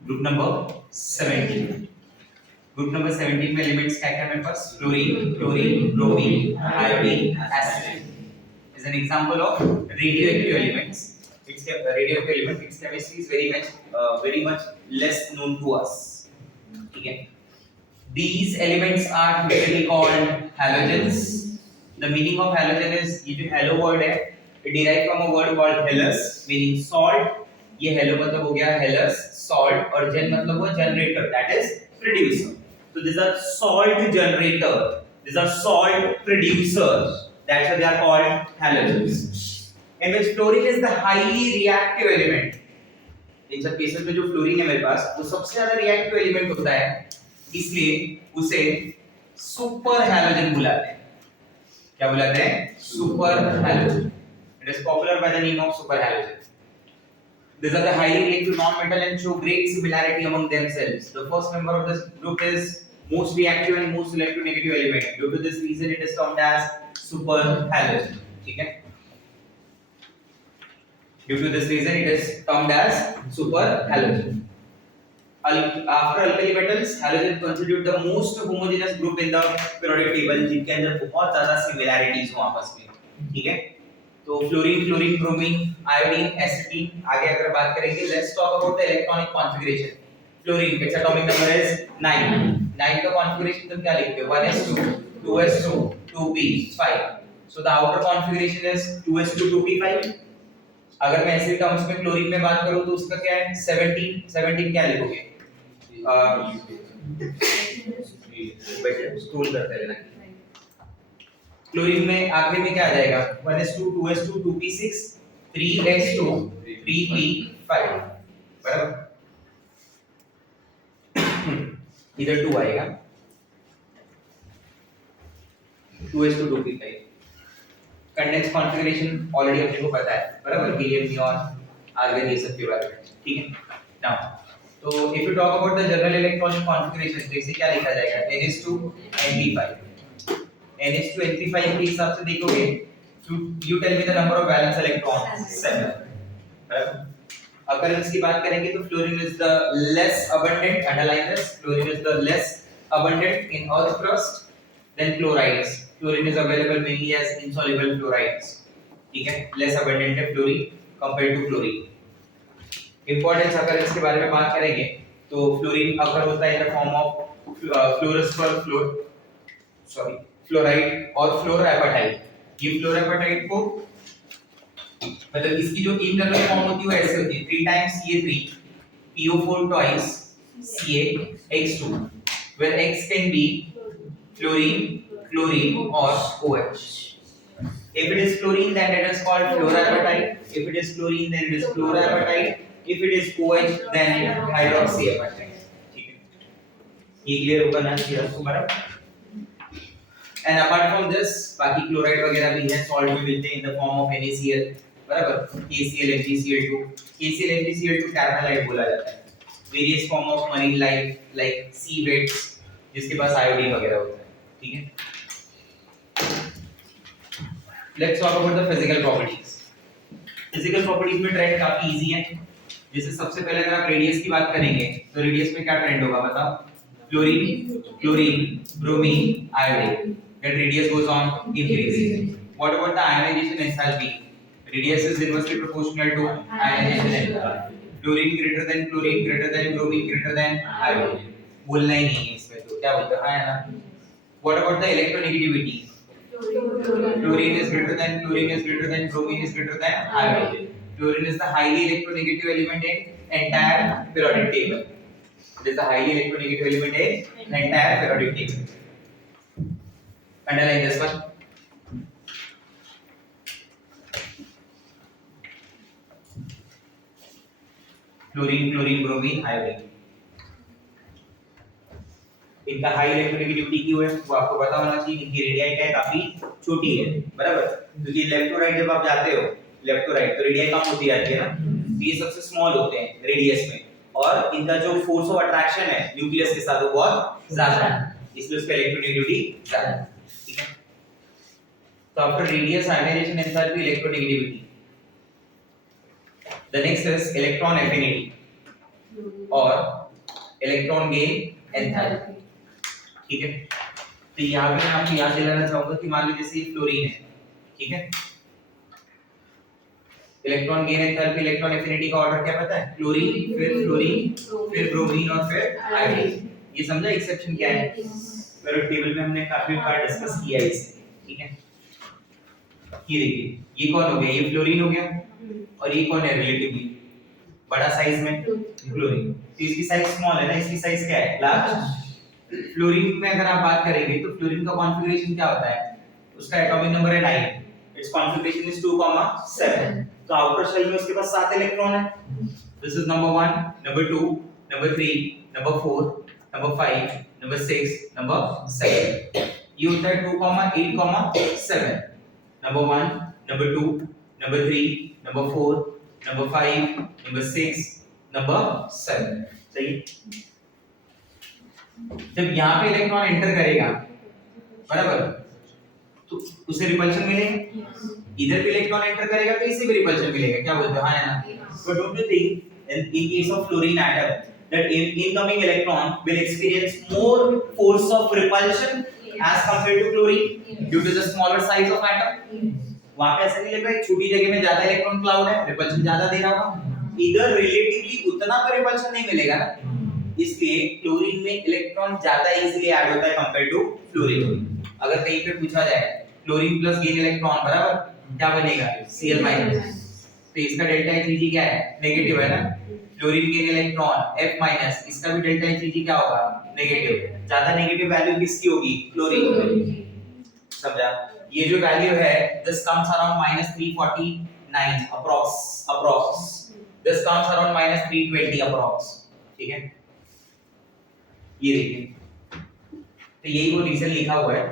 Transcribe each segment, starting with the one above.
Group number 17। Group number 17 में elements क्या क्या है मेरे पास? Fluorine, chlorine, bromine, iodine, acid is an example of radioactive elements. Its radioactive element, its chemistry is very much less known to us. ठीक है? These elements are usually called halogens. The meaning of halogen is ये जो hello word है, it derived from a word called halus, meaning salt. ये hello मतलब हो गया halus, salt, और gen मतलब हुआ generator, that is producer. So these are salt generator. These are salt producers. That's why they are called halogens. In which fluorine is the highly reactive element. इन सब cases में जो fluorine है मेरे पास वो सबसे ज्यादा रिएक्टिव एलिमेंट होता है, इसलिए उसे सुपर हैलोजन बुलाते हैं। क्या बुलाते हैं? Super halogen. It is popular by the name of super halogen. These are the highly reactive non-metal and show great similarity among themselves. The first member of this group is most reactive and most electronegative element. Due to this reason, it is termed as super halogen. ठीक है? Due to this reason, it is termed as super halogen. After alkali metals, halogen constitute the most homogeneous group in the periodic table, जिनके अंदर बहुत ज़्यादा similarities हो आपस में. ठीक है? तो फ्लोरीन, क्लोरीन, ब्रोमीन, आयोडीन, एसिटीन, आगे अगर बात करेंगे, let's talk about the electronic configuration. Fluorine, its atomic number is 9. 9 का configuration तुम क्या लिखते हो? 1s2, 2s2, 2p5. So the outer configuration is 2s2, 2p5. अगर मैं ऐसे टर्म्स में क्लोरीन में बात करूं तो उसका क्या है? 17. 17 क्या लिखोगे? स्टूल करते रहना। क्लोरीन में आखिरी में क्या आ जाएगा? 1s2, 2s2, 2p6, 3s2, 3p5, बराबर? इधर 2 आएगा, 2s2, 2p5। Condense configuration already अपने को पता है, बराबर? हीलियम, नियॉन, आर्गन, ये सब के बारे में, ठीक है? नाउ तो if you talk about the general electronic configuration, तो इसे क्या लिखा जाएगा? NH2 NP5। NH2 NP5 के हिसाब से देखोगे, you tell me the number of valence electrons, 7, बराबर? Occurrence की बात करेंगे तो fluorine is the less abundant, underline this, fluorine is the less abundant in earth crust than chlorides. Fluorine is available mainly as insoluble fluorides, ठीक है? Less abundant है fluorine compared to chlorine. Importance occurrence के बारे में बात करेंगे तो fluorine occur होता है in the form of fluoride और फ्लोरापेटाइट। ये फ्लोरापेटाइट को मतलब इसकी जो इंटरनल फॉर्म होती है वो ऐसे होती है, 3 times CA3 PO4 twice CaX2, where X can be fluorine, chlorine or OH. If it is fluorine, then it is called fluorapatite. If it is chlorine, then it is chlorapatite. If it is OH, then hydroxyapatite. ठीक है? ये clear होगा ना? ये आपको बराबर? And apart from this, बाकी chloride वगैरह भी है, सॉल्ट में मिलते हैं in the form of NaCl, बराबर? KCl, MgCl2, KCl, MgCl2 carbonite बोला जाता है। Various form of marine life like seabeds, जिसके पास आयोडीन वगैरह होता है, ठीक है? Let's talk about the physical properties. Physical properties में ट्रेंड काफी इजी है। जैसे सबसे पहले अगर आप रेडियस की बात करेंगे तो रेडियस में क्या ट्रेंड होगा बताओ? Fluorine, chlorine, bromine, iodine. That radius goes on increasing. What about the ionization enthalpy? Radius is inversely proportional to ionization enthalpy. Fluorine greater than chlorine greater than bromine greater than iodine. बोलना ही नहीं है इसमें तो क्या बोलते हैं? हाँ ना? What about the electronegativity? Fluorine is greater than, chlorine is greater than, bromine is greater than iodine. Fluorine is the highly electronegative element in entire periodic table. It is the highly electronegative element in entire periodic table. Underline this one. Chlorine, chlorine, bromine, iodine. इनका high electronegativity क्यों है वो आपको पता होना चाहिए। इनकी radii क्या है? काफी छोटी है, बराबर? क्योंकि लेफ्ट टू राइट जब आप जाते हो, लेफ्ट टू राइट, तो रेडियाई कम होती जाती है ना। ये सबसे स्मॉल होते हैं रेडियस में, और इनका जो फोर्स ऑफ अट्रैक्शन है न्यूक्लियस के साथ वो बहुत ज्यादा है, इसलिए उसका इलेक्ट्रोनेगेटिविटी ज्यादा है, ठीक है? तो after radius ionisation enthalpy electronegativity, the next is electron affinity और इलेक्ट्रॉन गेन एंथैल्पी। ठीक है, तो यहाँ पे मैं आपको याद दिलाना चाहूंगा कि मान लो जैसे फ्लोरीन है, ठीक है, electron gain enthalpy electron affinity का ऑर्डर क्या पता है? क्लोरीन, फिर ब्रोमीन और फिर आयोडीन। ये समझा एक्सेप्शन क्या है? मेरे टेबल में हमने काफी बार डिस्कस किया है इसे, ठीक है। ये देखिए, ये कौन हो गया? ये फ्लोरीन हो गया, और ये कौन है रिलेटिवली बड़ा साइज में? क्लोरीन। तो इसकी साइज स्मॉल है ना, इसकी साइज क्या है? लार्ज। फ्लोरीन में अगर आप बात करेंगे तो फ्लोरीन का कॉन्फ़िगरेशन क्या होता है? उसका एटॉमिक नंबर है 9, इट्स कॉन्फ़िगरेशन इज 2,7। तो आउटर शेल में उसके पास 7 इलेक्ट्रॉन है। This is number 1, number 2, number 3, number 4, number 5, number 6, number 7। ये होता है 2,8,7। Number 1, number 2, number 3, number 4, number 5, number 6, number 7। सही। जब यहाँ पे इलेक्ट्रॉन एंटर करेगा, बराबर, तो उसे रिपल्शन मिलेगा। इधर भी इलेक्ट्रॉन एंटर करेगा तो इसे भी रिपल्शन मिलेगा। क्या बोलते हो? हाँ या ना? But don't you think in case of fluorine atom that incoming electron will experience more force of repulsion as compared to chlorine due to the smaller size of atom? वहाँ पे ऐसा नहीं लग रहा है छोटी जगह में ज्यादा इलेक्ट्रॉन क्लाउड है, रिपल्शन ज्यादा दे रहा होगा। इधर रिलेटिवली उतना तो रिपल्शन नहीं मिलेगा ना, इसलिए क्लोरीन में इलेक्ट्रॉन ज्यादा इजीली ऐड होता है कंपेयर टू फ्लोरीन। अगर कहीं पे पूछा जाए क्लोरीन प्लस गेन इलेक्ट्रॉन बराबर क्या बनेगा? Cl minus. तो इसका डेल्टा Hg क्या है? नेगेटिव है ना। Chlorine gain electron F minus, इसका भी डेल्टा Hg क्या होगा? नेगेटिव। ज्यादा नेगेटिव वैल्यू किसकी होगी? क्लोरीन। समझा? ये जो वैल्यू है this comes around -349 approx. This comes around -320 approx. ठीक है, ये देखिए, तो यही वो रीजन लिखा हुआ है,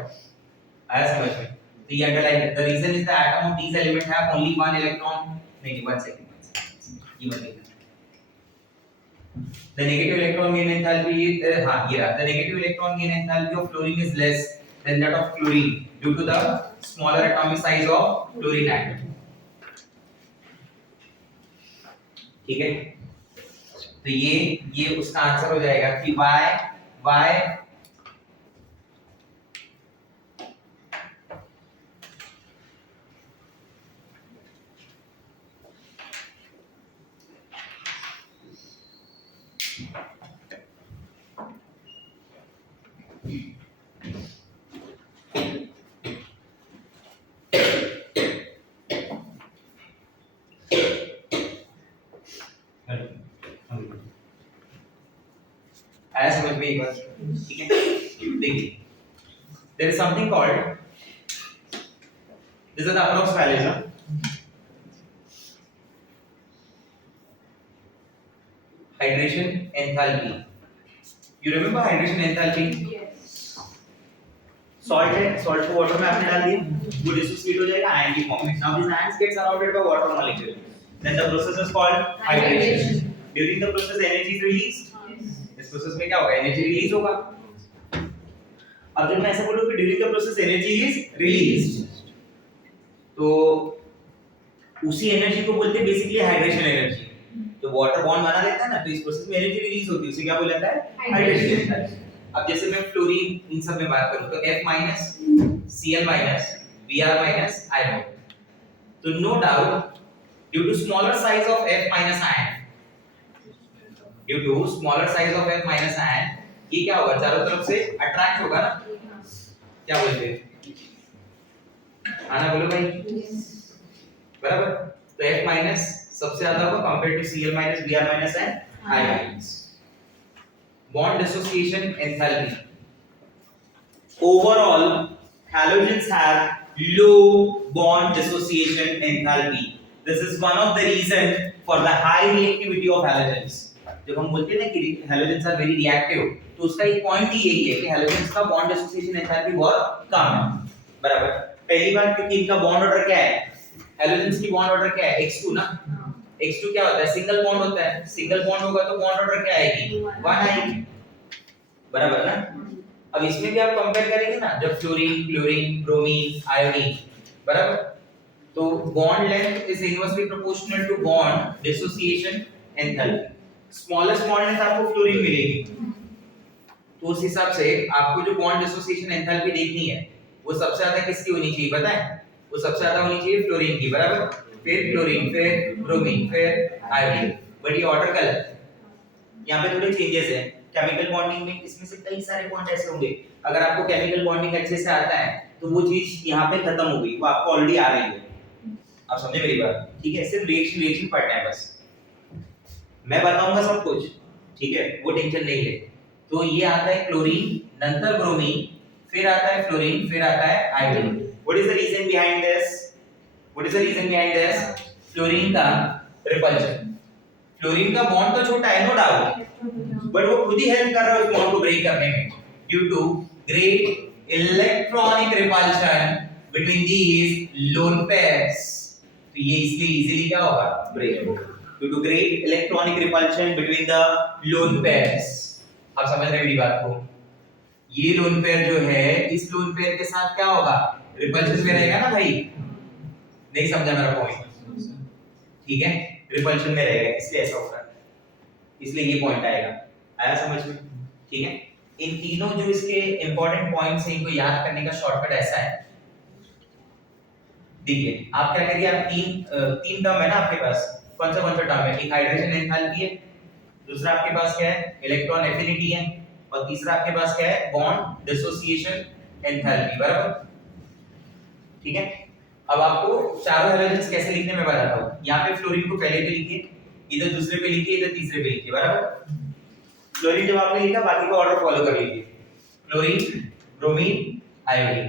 आया समझ में? तो ये अंडरलाइन है, the reason is the atom of these element have only one electron. नहीं, 1 सेकंड, ये मत लिखना। The negative electron gain enthalpy, हां ये रहा, the negative electron gain enthalpy of fluorine is less than that of chlorine due to the smaller atomic size of chlorine atom. ठीक है, तो ये उसका आंसर हो जाएगा कि y आया समझ में एक बार? ठीक है, देखिए, there is something called, this is the approx values, hydration enthalpy. You remember hydration enthalpy? Yes. Salt है, salt को water में आपने डाल दिया, वो dissociate हो जाएगा ion की form में. Now this ions get surrounded by water molecule. Then the process is called hydration. During the process energy is released. इस प्रोसेस में क्या होगा? एनर्जी रिलीज होगा। अब जब मैं ऐसा बोलूं कि during the process energy is released, तो उसी एनर्जी को बोलते हैं बेसिकली हाइड्रेशन एनर्जी। तो वाटर बॉन्ड बना लेता है ना, तो इस प्रोसेस में एनर्जी रिलीज होती है, उसे क्या बोला जाता है? Hydration energy. अब जैसे मैं फ्लोरीन इन सब में बात करूं तो F- Cl- Br- ion, तो no doubt due to smaller size of F- ion, due to smaller size of F- ion, ये क्या होगा? चारों तरफ से अट्रैक्ट होगा ना। क्या बोलते हैं? आना बोलो भाई। बराबर, तो F- सबसे ज्यादा होगा compare to Cl- Br- and ions। Bond dissociation enthalpy, overall halogens have low bond dissociation enthalpy. This is one of the reason for the high reactivity of halogens. जब हम बोलते हैं ना कि halogens are very reactive, तो उसका एक point ही यही है कि halogens का बॉन्ड डिसोसिएशन एंथैल्पी बहुत कम है। बराबर, पहली बात क्योंकि इनका बॉन्ड ऑर्डर क्या है? halogens की बॉन्ड ऑर्डर क्या है? X2 ना। X2 क्या होता है? सिंगल बॉन्ड होता है। सिंगल बॉन्ड होगा तो बॉन्ड ऑर्डर क्या आएगी? 1 आएगी। बराबर ना। अब इसमें भी आप कंपेयर करेंगे ना, जब फ्लोरीन, क्लोरीन, ब्रोमीन, आयोडीन, बराबर। तो bond length is inversely proportional to bond dissociation enthalpy. Smallest bond length आपको फ्लोरीन मिलेगी, तो उस हिसाब से आपको जो बॉन्ड डिसोसिएशन एंथैल्पी देखनी है वो सबसे ज्यादा किसकी होनी चाहिए पता है? वो सबसे ज्यादा होनी चाहिए फ्लोरीन की, बराबर। फिर क्लोरीन, फिर ब्रोमीन, फिर आयोडीन। बट ये ऑर्डर गलत है, यहाँ पे थोड़े चेंजेस हैं। केमिकल बॉन्डिंग में इसमें से कई सारे बॉन्ड ऐसे होंगे, अगर आपको केमिकल बॉन्डिंग अच्छे से आता है तो वो चीज यहाँ पे खत्म हो गई, वो आपको ऑलरेडी आ रही है। आप समझे मेरी बात? ठीक है, सिर्फ रिएक्शन पढ़ना है बस, मैं बताऊंगा सब कुछ, ठीक है, वो टेंशन नहीं है। तो ये आता है क्लोरीन, नंतर ब्रोमीन, फिर आता है फ्लोरीन, फिर आता है iodine. What is the reason behind this? What is the reason behind this? Fluorine का रिपल्शन। फ्लोरीन का बॉन्ड तो छोटा है नो डाउट, बट वो खुद ही हेल्प कर रहा है उस बॉन्ड को ब्रेक करने में due to great electronic repulsion between these lone pairs. तो ये इसलिए इजीली क्या होगा? ब्रेक होगा due to great electronic repulsion between the lone pairs. आप समझ रहे हैं मेरी बात को? ये लोन पेयर जो है, इस लोन पेयर के साथ क्या होगा? रिपल्शन में रहेगा ना भाई? नहीं समझा मेरा पॉइंट? ठीक है, रिपल्शन में रहेगा, इसलिए ऐसा होगा, इसलिए ये पॉइंट आएगा। आया समझ में? ठीक है, इन तीनों जो इसके इंपॉर्टेंट पॉइंट्स हैं इनको याद करने का शॉर्टकट ऐसा है। देखिए आप क्या करिए, आप तीन टर्म है ना आपके पास, कौन सा टर्म है? एक हाइड्रोजन एंथैल्पी है, दूसरा आपके पास क्या है? इलेक्ट्रॉन एफिनिटी है, और तीसरा आपके पास क्या है? बॉन्ड डिसोसिएशन एंथैल्पी, बराबर। ठीक है, अब आपको चारों हैलोजेंस कैसे लिखने में बताता हूं। यहाँ पे फ्लोरीन को पहले पे लिखिए, इधर दूसरे पे लिखिए, इधर तीसरे पे लिखिए, बराबर। फ्लोरीन जब आपने लिखा बाकी का ऑर्डर फॉलो कर लीजिए। Chlorine, bromine, iodine,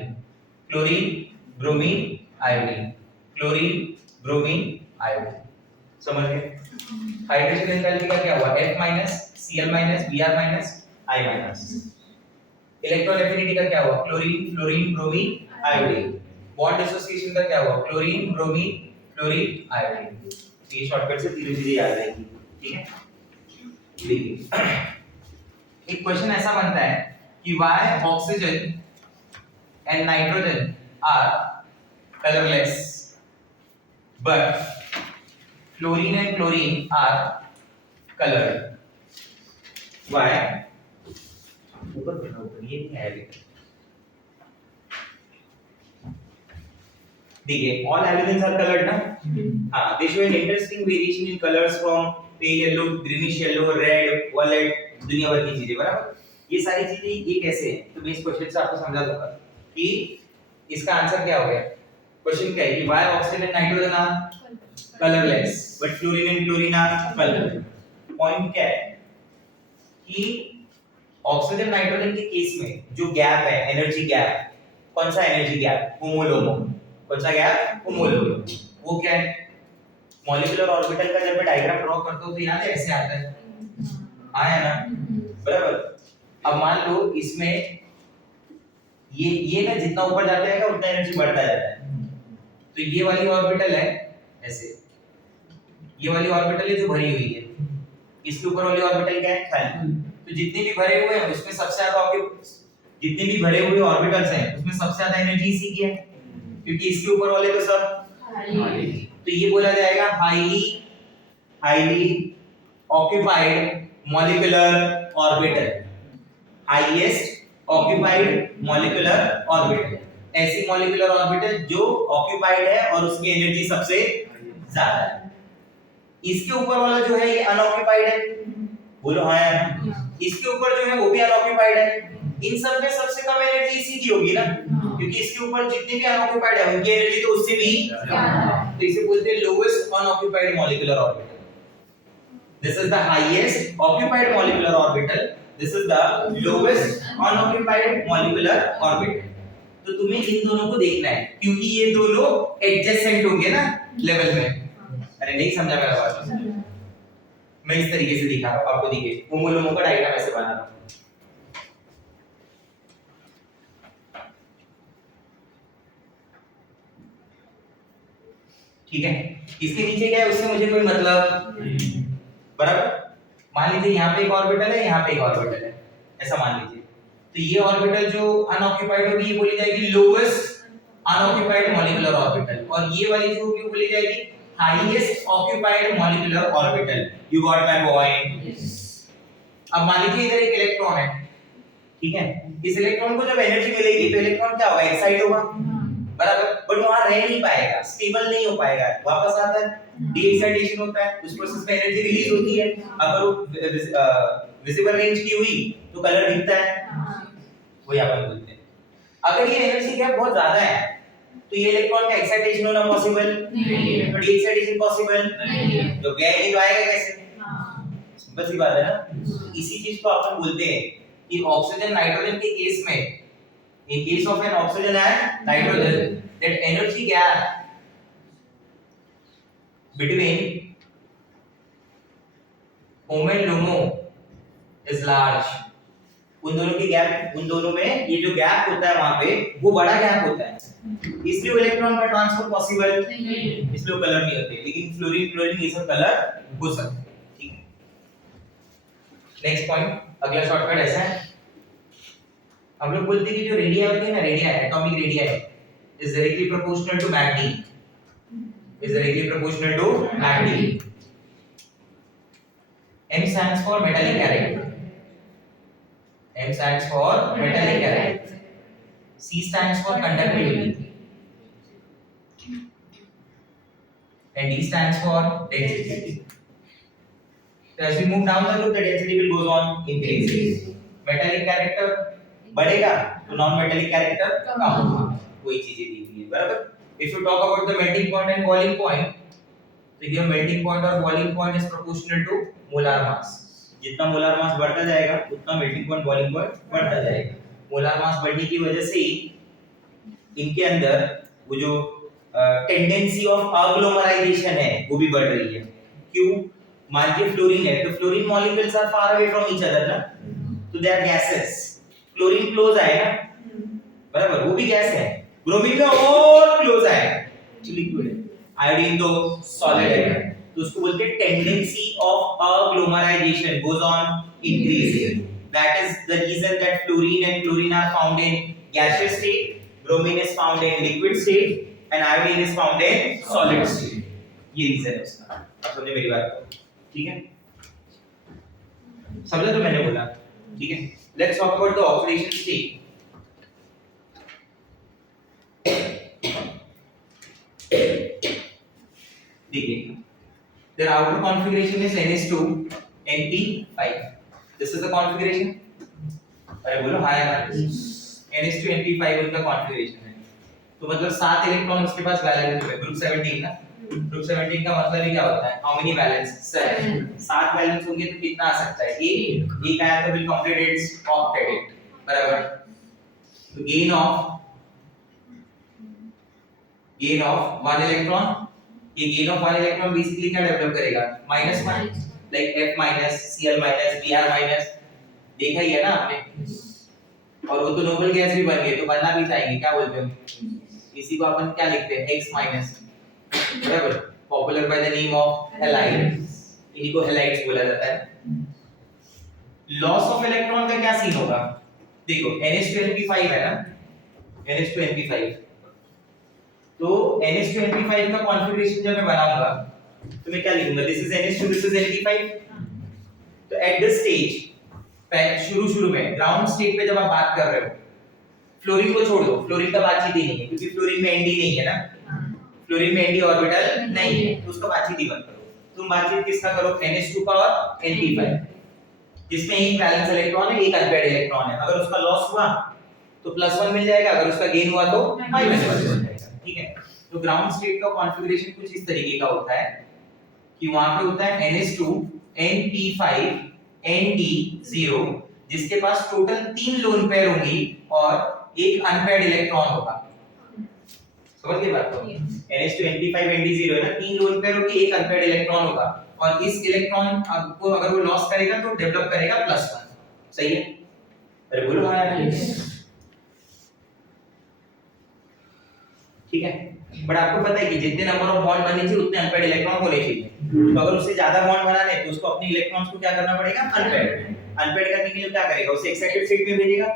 chlorine, bromine, iodine, chlorine, bromine, iodine. समझ गए? हाइड्रोजन एंथैल्पी का क्या हुआ? F- Cl- Br- I-। Electron affinity का क्या हुआ? Chlorine, fluorine, bromine, iodine. Bond association का क्या हुआ? Chlorine, bromine, fluorine, iodine. ये शॉर्टकट से धीरे-धीरे याद रहेगी, ठीक है? देखिए एक क्वेश्चन ऐसा बनता है कि why oxygen and nitrogen are colourless but fluorine and chlorine are colored? Why? ऊपर बढ़ना, ऊपर ये नहीं है। देखिए all halogens are colored ना? हाँ, they show an interesting variation in colors from pale yellow, greenish yellow, red, violet, दुनिया भर की चीजें, बराबर। ये सारी चीजें ये कैसे हैं? तो मैं इस क्वेश्चन से आपको समझा दूंगा कि इसका आंसर क्या हो गया। क्वेश्चन क्या है कि why oxygen and nitrogen are colorless but fluorine and chlorine are colored? Point क्या है कि ऑक्सीजन नाइट्रोजन के केस में जो गैप है, एनर्जी गैप, कौन सा एनर्जी गैप? होमोलोमो। कौन सा गैप? होमोलोमो। वो क्या है? मॉलिक्यूलर ऑर्बिटल का जब मैं डायग्राम ड्रॉ करता हूं तो याद है ऐसे आता है, आया ना, बराबर। अब मान लो इसमें ये ना जितना ऊपर जाता है उतना एनर्जी बढ़ता जाता है। तो ये वाली ऑर्बिटल है ऐसे, ये वाली ऑर्बिटल है जो भरी हुई है, इसके ऊपर वाली ऑर्बिटल क्या है? खाली। तो जितने भी भरे हुए हैं उसमें सबसे ज्यादा जितने भी भरे हुए ऑर्बिटल्स हैं उसमें सबसे ज्यादा एनर्जी इसी की है, क्योंकि इसके ऊपर वाले तो सब खाली। तो ये बोला जाएगा highly occupied molecular orbital, highest occupied molecular orbital. ऐसी मॉलिक्यूलर ऑर्बिटल जो ऑक्यूपाइड है और उसकी एनर्जी सबसे ज्यादा है। इसके ऊपर वाला जो है ये अनऑक्यूपाइड है, बोलो हाँ यार। इसके ऊपर जो है वो भी अनऑक्यूपाइड है। इन सब में सबसे कम एनर्जी इसी की होगी ना, क्योंकि इसके ऊपर जितने भी अनऑक्यूपाइड है उनकी एनर्जी तो उससे भी ज्यादा। तो इसे बोलते हैं lowest unoccupied molecular orbital. This is the highest occupied molecular orbital. This is the lowest unoccupied molecular orbital. तो तुम्हें इन दोनों को देखना है क्योंकि ये दोनों एडजेसेंट होंगे ना लेवल में। अरे नहीं समझा मेरा बात? मैं इस तरीके से दिखा रहा हूं आपको, देखिए होमोलोमो का डायग्राम ऐसे बना रहा हूं। ठीक है, इसके नीचे क्या है उससे मुझे कोई मतलब, बराबर। मान लीजिए यहाँ पे एक ऑर्बिटल है, यहाँ पे एक ऑर्बिटल है, ऐसा मान लीजिए। तो ये ऑर्बिटल जो अनऑक्यूपाइड होगी ये बोली जाएगी लोएस्ट अनऑक्यूपाइड मॉलिक्यूलर ऑर्बिटल, और ये वाली जो होगी वो बोली जाएगी highest occupied molecular orbital. You got my point? अब मान लीजिए इधर एक इलेक्ट्रॉन है, ठीक है, इस इलेक्ट्रॉन को जब एनर्जी मिलेगी तो इलेक्ट्रॉन क्या होगा, एक्साइट होगा, बराबर, बट वहां रह नहीं पाएगा, स्टेबल नहीं हो पाएगा, वापस आता है, डी एक्साइटेशन होता है, उस प्रोसेस में एनर्जी रिलीज होती है। अगर वो विजिबल रेंज की हुई तो कलर दिखता है, वो यहाँ पर बोलते हैं। अगर ये एनर्जी गैप बहुत ज्यादा है तो ये इलेक्ट्रॉन का एक्साइटेशन होना पॉसिबल नहीं है, डी एक्साइटेशन पॉसिबल नहीं है, तो गैप ही तो आएगा कैसे? बस ये बात है ना। इसी चीज को अपन बोलते हैं कि ऑक्सीजन नाइट्रोजन के केस में, in case of an oxygen and nitrogen, that energy gap between HOMO and LUMO is large. उन दोनों की गैप, उन दोनों में ये जो गैप होता है वहां पे वो बड़ा गैप होता है, इसलिए इलेक्ट्रॉन का ट्रांसफर पॉसिबल नहीं है, इसलिए कलर नहीं होते। लेकिन फ्लोरीन क्लोरीन ये सब कलर हो सकते हैं, ठीक है। नेक्स्ट पॉइंट, अगला शॉर्टकट ऐसा है, हम लोग बोलते हैं कि जो रेडिया होती है ना, रेडिया एटॉमिक रेडिया है, is directly proportional to mag D, is directly proportional to mag D. M stands for metallic character, M stands for metallic character, C stands for conductivity, and D stands for density. So as we move down the loop, the density will goes on increasing. Metallic character बढ़ेगा तो non metallic character कम होगा, कोई चीजें दी हुई है, बराबर। If you talk about the melting point and boiling point, तो ये मेल्टिंग पॉइंट और boiling point is proportional to molar mass. जितना मोलर मास बढ़ता जाएगा उतना मेल्टिंग पॉइंट बॉइलिंग पॉइंट बढ़ता जाएगा। मोलर मास बढ़ने की वजह से इनके अंदर वो जो टेंडेंसी ऑफ अग्लोमराइजेशन है वो भी बढ़ रही है। क्यों? मान लीजिए फ्लोरीन है, तो fluorine molecules are far away from each other ना, तो they are gases. Chlorine close आएगा, बराबर, वो भी गैस है। ब्रोमीन का और क्लोज आएगा, लिक्विड है। आयोडीन तो सॉलिड है, तो उसको बोलते हैं tendency of agglomerisation goes on increasing. That is the reason that fluorine and chlorine are found in gaseous state, bromine is found in liquid state, and iodine is found in solid state. ये reason है उसका। अब समझे मेरी बात को, ठीक है? समझा तो मैंने बोला, ठीक है? Let's talk about the oxidation state. देखिए, their outer configuration is NH2 NP5. This is the configuration. अरे बोलो हाय NH2 NP5 उनका configuration है। तो मतलब 7 इलेक्ट्रॉन उसके पास वैलेंस है, ग्रुप 17 ना। ग्रुप 17 का मतलब ही क्या होता है? How many valence? 7। 7 वैलेंस होंगे तो कितना आ सकता है? एक आया तो विल कंप्लीट इट्स ऑक्टेट, बराबर। तो गेन ऑफ 1 इलेक्ट्रॉन, ये गेन ऑफ 1 इलेक्ट्रॉन बेसिकली क्या डेवलप करेगा? -1, लाइक F-, Cl-, Br-। देखा ही है ना आपने। और वो तो नोबल गैस भी बन गए, तो बनना भी चाहिए, क्या बोलते हो? इसी को अपन क्या लिखते हैं? X-, बराबर, popular by the name of halide. इन्हीं को हैलाइड्स बोला जाता है। लॉस ऑफ इलेक्ट्रॉन का क्या सीन होगा? देखो NH2NP5 है ना, NH2NP5, तो NH2NP5 का कॉन्फ़िगरेशन जब मैं बनाऊंगा तो मैं क्या लिखूंगा? This is NH2, this is NP5। तो एट दिस स्टेज, शुरू में ग्राउंड स्टेट पे जब आप बात कर रहे हो, फ्लोरीन को छोड़ दो, फ्लोरीन का बातचीत ही नहीं है, क्योंकि फ्लोरीन में Nd नहीं है ना, फ्लोरीन में Nd ऑर्बिटल नहीं है, तो उसका बातचीत ही मत करो। तुम बातचीत किसका करो? NH2 का और NP5, जिसमें एक वैलेंस इलेक्ट्रॉन है, एक अनपेयर्ड इलेक्ट्रॉन है। अगर उसका लॉस हुआ तो +1 मिल जाएगा, अगर उसका गेन हुआ तो -1 मिल जाएगा, ठीक है? तो ग्राउंड स्टेट का कॉन्फ़िगरेशन कुछ इस तरीके का होता है कि वहां पे होता है NH2 NP5 Nd0, जिसके पास टोटल 3 लोन पेयर होंगी और एक अनपेयर्ड इलेक्ट्रॉन होगा। समझ गए बात को? NH2 NP5 Nd0 है ना, 3 लोन पेयर होगी, एक अनपेयर्ड इलेक्ट्रॉन होगा, और इस इलेक्ट्रॉन आपको अगर वो लॉस करेगा तो डेवलप करेगा +1। सही है? अरे बोलो हाँ, ठीक है? बट आपको पता है कि जितने नंबर ऑफ बॉन्ड बनने चाहिए उतने अनपेयर्ड इलेक्ट्रॉन होने चाहिए। तो अगर उससे ज्यादा बॉन्ड बनाने तो उसको अपने इलेक्ट्रॉन्स को क्या करना पड़ेगा? अनपेयर्ड करने के लिए क्या करेगा? उसे एक्साइटेड स्टेट में भेजेगा।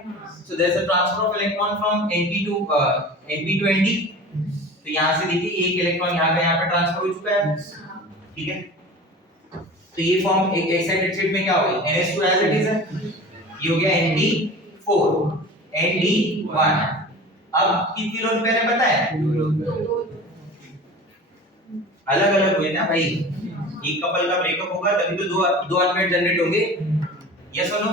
So there is a transfer of electron from Np to Np20, तो यहाँ से देखिए एक इलेक्ट्रॉन यहाँ का यहाँ पे ट्रांसफर हो चुका है, ठीक है। तो ये फॉर्म एक एक्साइटेड स्टेट में क्या हो गई, NH2 एज इट इज है, ये हो गया Nd4 Nd1। अब कितनी लोन पेयर है पता है, अलग अलग हुए ना भाई, एक कपल का ब्रेकअप होगा तभी तो दो अनपेयर्ड जनरेट होंगे, यस और नो।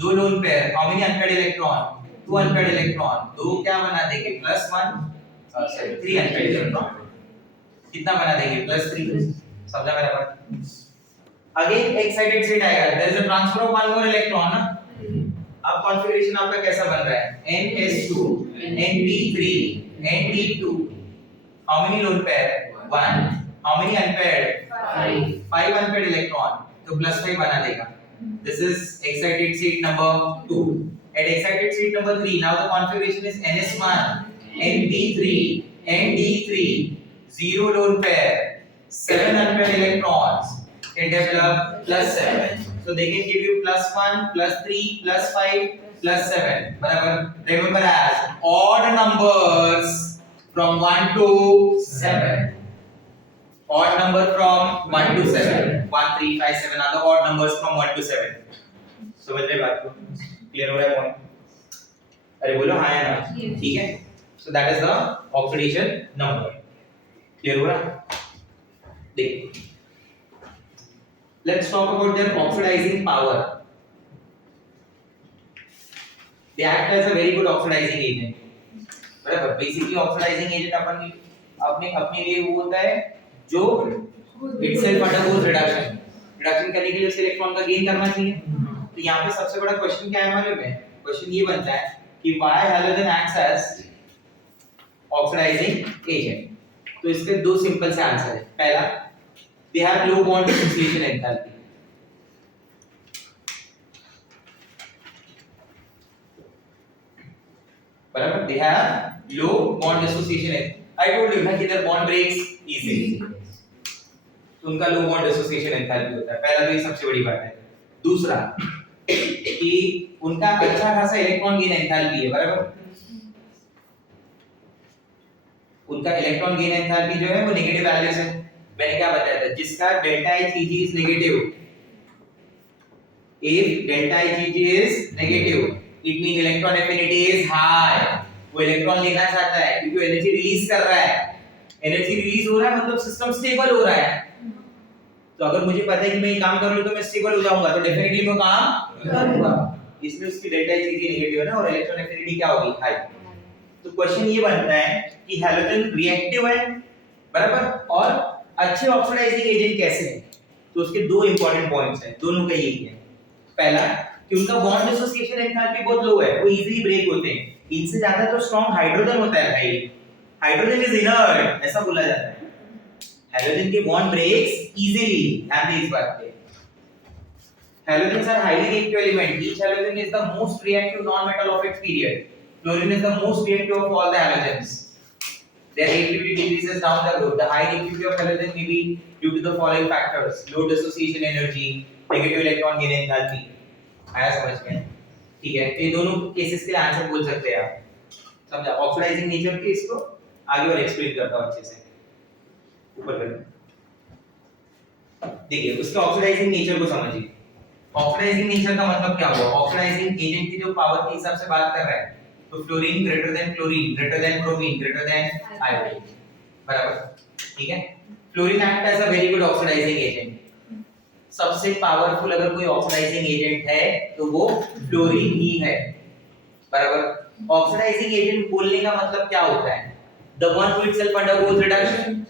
दो lone pair, how many unpaired electron, two unpaired electron, दो क्या बना देंगे +1, सॉरी 3 अनपेयर्ड इलेक्ट्रॉन, कितना बना देंगे +3, समझा मेरा बात। अगेन एक्साइटेड स्टेट आएगा, there is a transfer of one more electron ना। अब कॉन्फ़िगरेशन आपका कैसा बन रहा है, NS2 Np3 Nd2, how many lone pair 1, how many unpaired 5 unpaired electron, तो +5 बना देगा। This is excited state number 2. At excited state number 3, now the configuration is NS1 Np3 Nd3, 0 lone pair, 7 unpaired electrons can develop +7. So they can give you +1 +3 +5 +7 बराबर, remember as odd numbers from 1 to 7, odd number from 1 to 7, 1 3 5 7 are the odd numbers from 1 to 7. समझ रहे बात को, clear हो रहा है point, अरे बोलो हाँ या ना, ठीक है। So that is the oxidation number, clear हो रहा। देखिए let's talk about their oxidising power. They act as a very good oxidising agent, बराबर। बेसिकली ऑक्सीडाइजिंग एजेंट अपन अपने लिए वो होता है जो इटसेल्फ अंडरगोज रिडक्शन, रिडक्शन करने के लिए उस इलेक्ट्रॉन का गेन करना चाहिए। तो यहाँ पे सबसे बड़ा क्वेश्चन क्या है मालूम है, क्वेश्चन ये बनता है कि why halogen acts as oxidising agent. तो इसके दो सिंपल से आंसर है। पहला, they have low bond dissociation enthalpy, बराबर, they have low bond dissociation. I told you ना कि देयर बॉन्ड ब्रेक्स इजीली, तो उनका लो बॉन्ड डिसोसिएशन एंथैल्पी होता है। पहला तो ये सबसे बड़ी बात है। दूसरा कि उनका अच्छा खासा इलेक्ट्रॉन गेन एंथैल्पी है, बराबर। उनका इलेक्ट्रॉन गेन एंथैल्पी जो है वो नेगेटिव वैल्यूज है। मैंने क्या बताया था, जिसका delta Hg is negative, if delta Hg is negative it mean electron affinity is high, वो इलेक्ट्रॉन लेना चाहता है क्योंकि वो एनर्जी रिलीज कर रहा है। एनर्जी रिलीज हो रहा है मतलब सिस्टम स्टेबल हो रहा है। तो अगर मुझे पता है कि मैं ये काम कर लूं तो मैं स्टेबल हो जाऊंगा, तो डेफिनेटली मैं काम करूंगा। इसलिए उसकी डेल्टा Hg नेगेटिव है ना, और इलेक्ट्रॉन एफिनिटी क्या होगी, हाई। तो क्वेश्चन ये बनता है कि हैलोजन रिएक्टिव है, बराबर, और अच्छे ऑक्सीडाइजिंग एजेंट कैसे हैं। तो उसके दो इंपॉर्टेंट पॉइंट्स हैं, दोनों का यही है। पहला कि उनका बॉन्ड डिसोसिएशन एंथैल्पी बहुत लो है, वो इजीली ब्रेक होते हैं। इनसे ज्यादा तो स्ट्रांग हाइड्रोजन होता है भाई, हाइड्रोजन इज इनर्ट ऐसा बोला जाता है। हैलोजन के बॉन्ड ब्रेक्स इजीली, ध्यान दें इस बात पे। Halogens are highly reactive element. Each halogen is the most reactive non-metal of its period. Fluorine is the most reactive of all the halogens. Their reactivity decreases down the road. The high reactivity of halogen may be due to the following factors: low dissociation energy, negative electron gain enthalpy. आया समझ में? ठीक है, ये दोनों cases के लिए answer बोल सकते हैं आप। समझा? ऑक्सीडाइजिंग नेचर के इसको आगे और एक्सप्लेन करता हूं अच्छे से। ऊपर करें, देखिए उसके ऑक्सीडाइजिंग नेचर को समझिए। ऑक्सीडाइजिंग नेचर का मतलब क्या हुआ, ऑक्सीडाइजिंग एजेंट की जो पावर के हिसाब से बात कर रहा है, तो fluorine greater than chlorine, greater than bromine, greater than iodine, बराबर, ठीक है। Fluorine act as a very good oxidising agent. सबसे पावरफुल अगर कोई ऑक्सीडाइजिंग एजेंट है तो वो फ्लोरीन ही है, बराबर। ऑक्सीडाइजिंग एजेंट बोलने का मतलब क्या होता है, the one who itself undergoes reduction.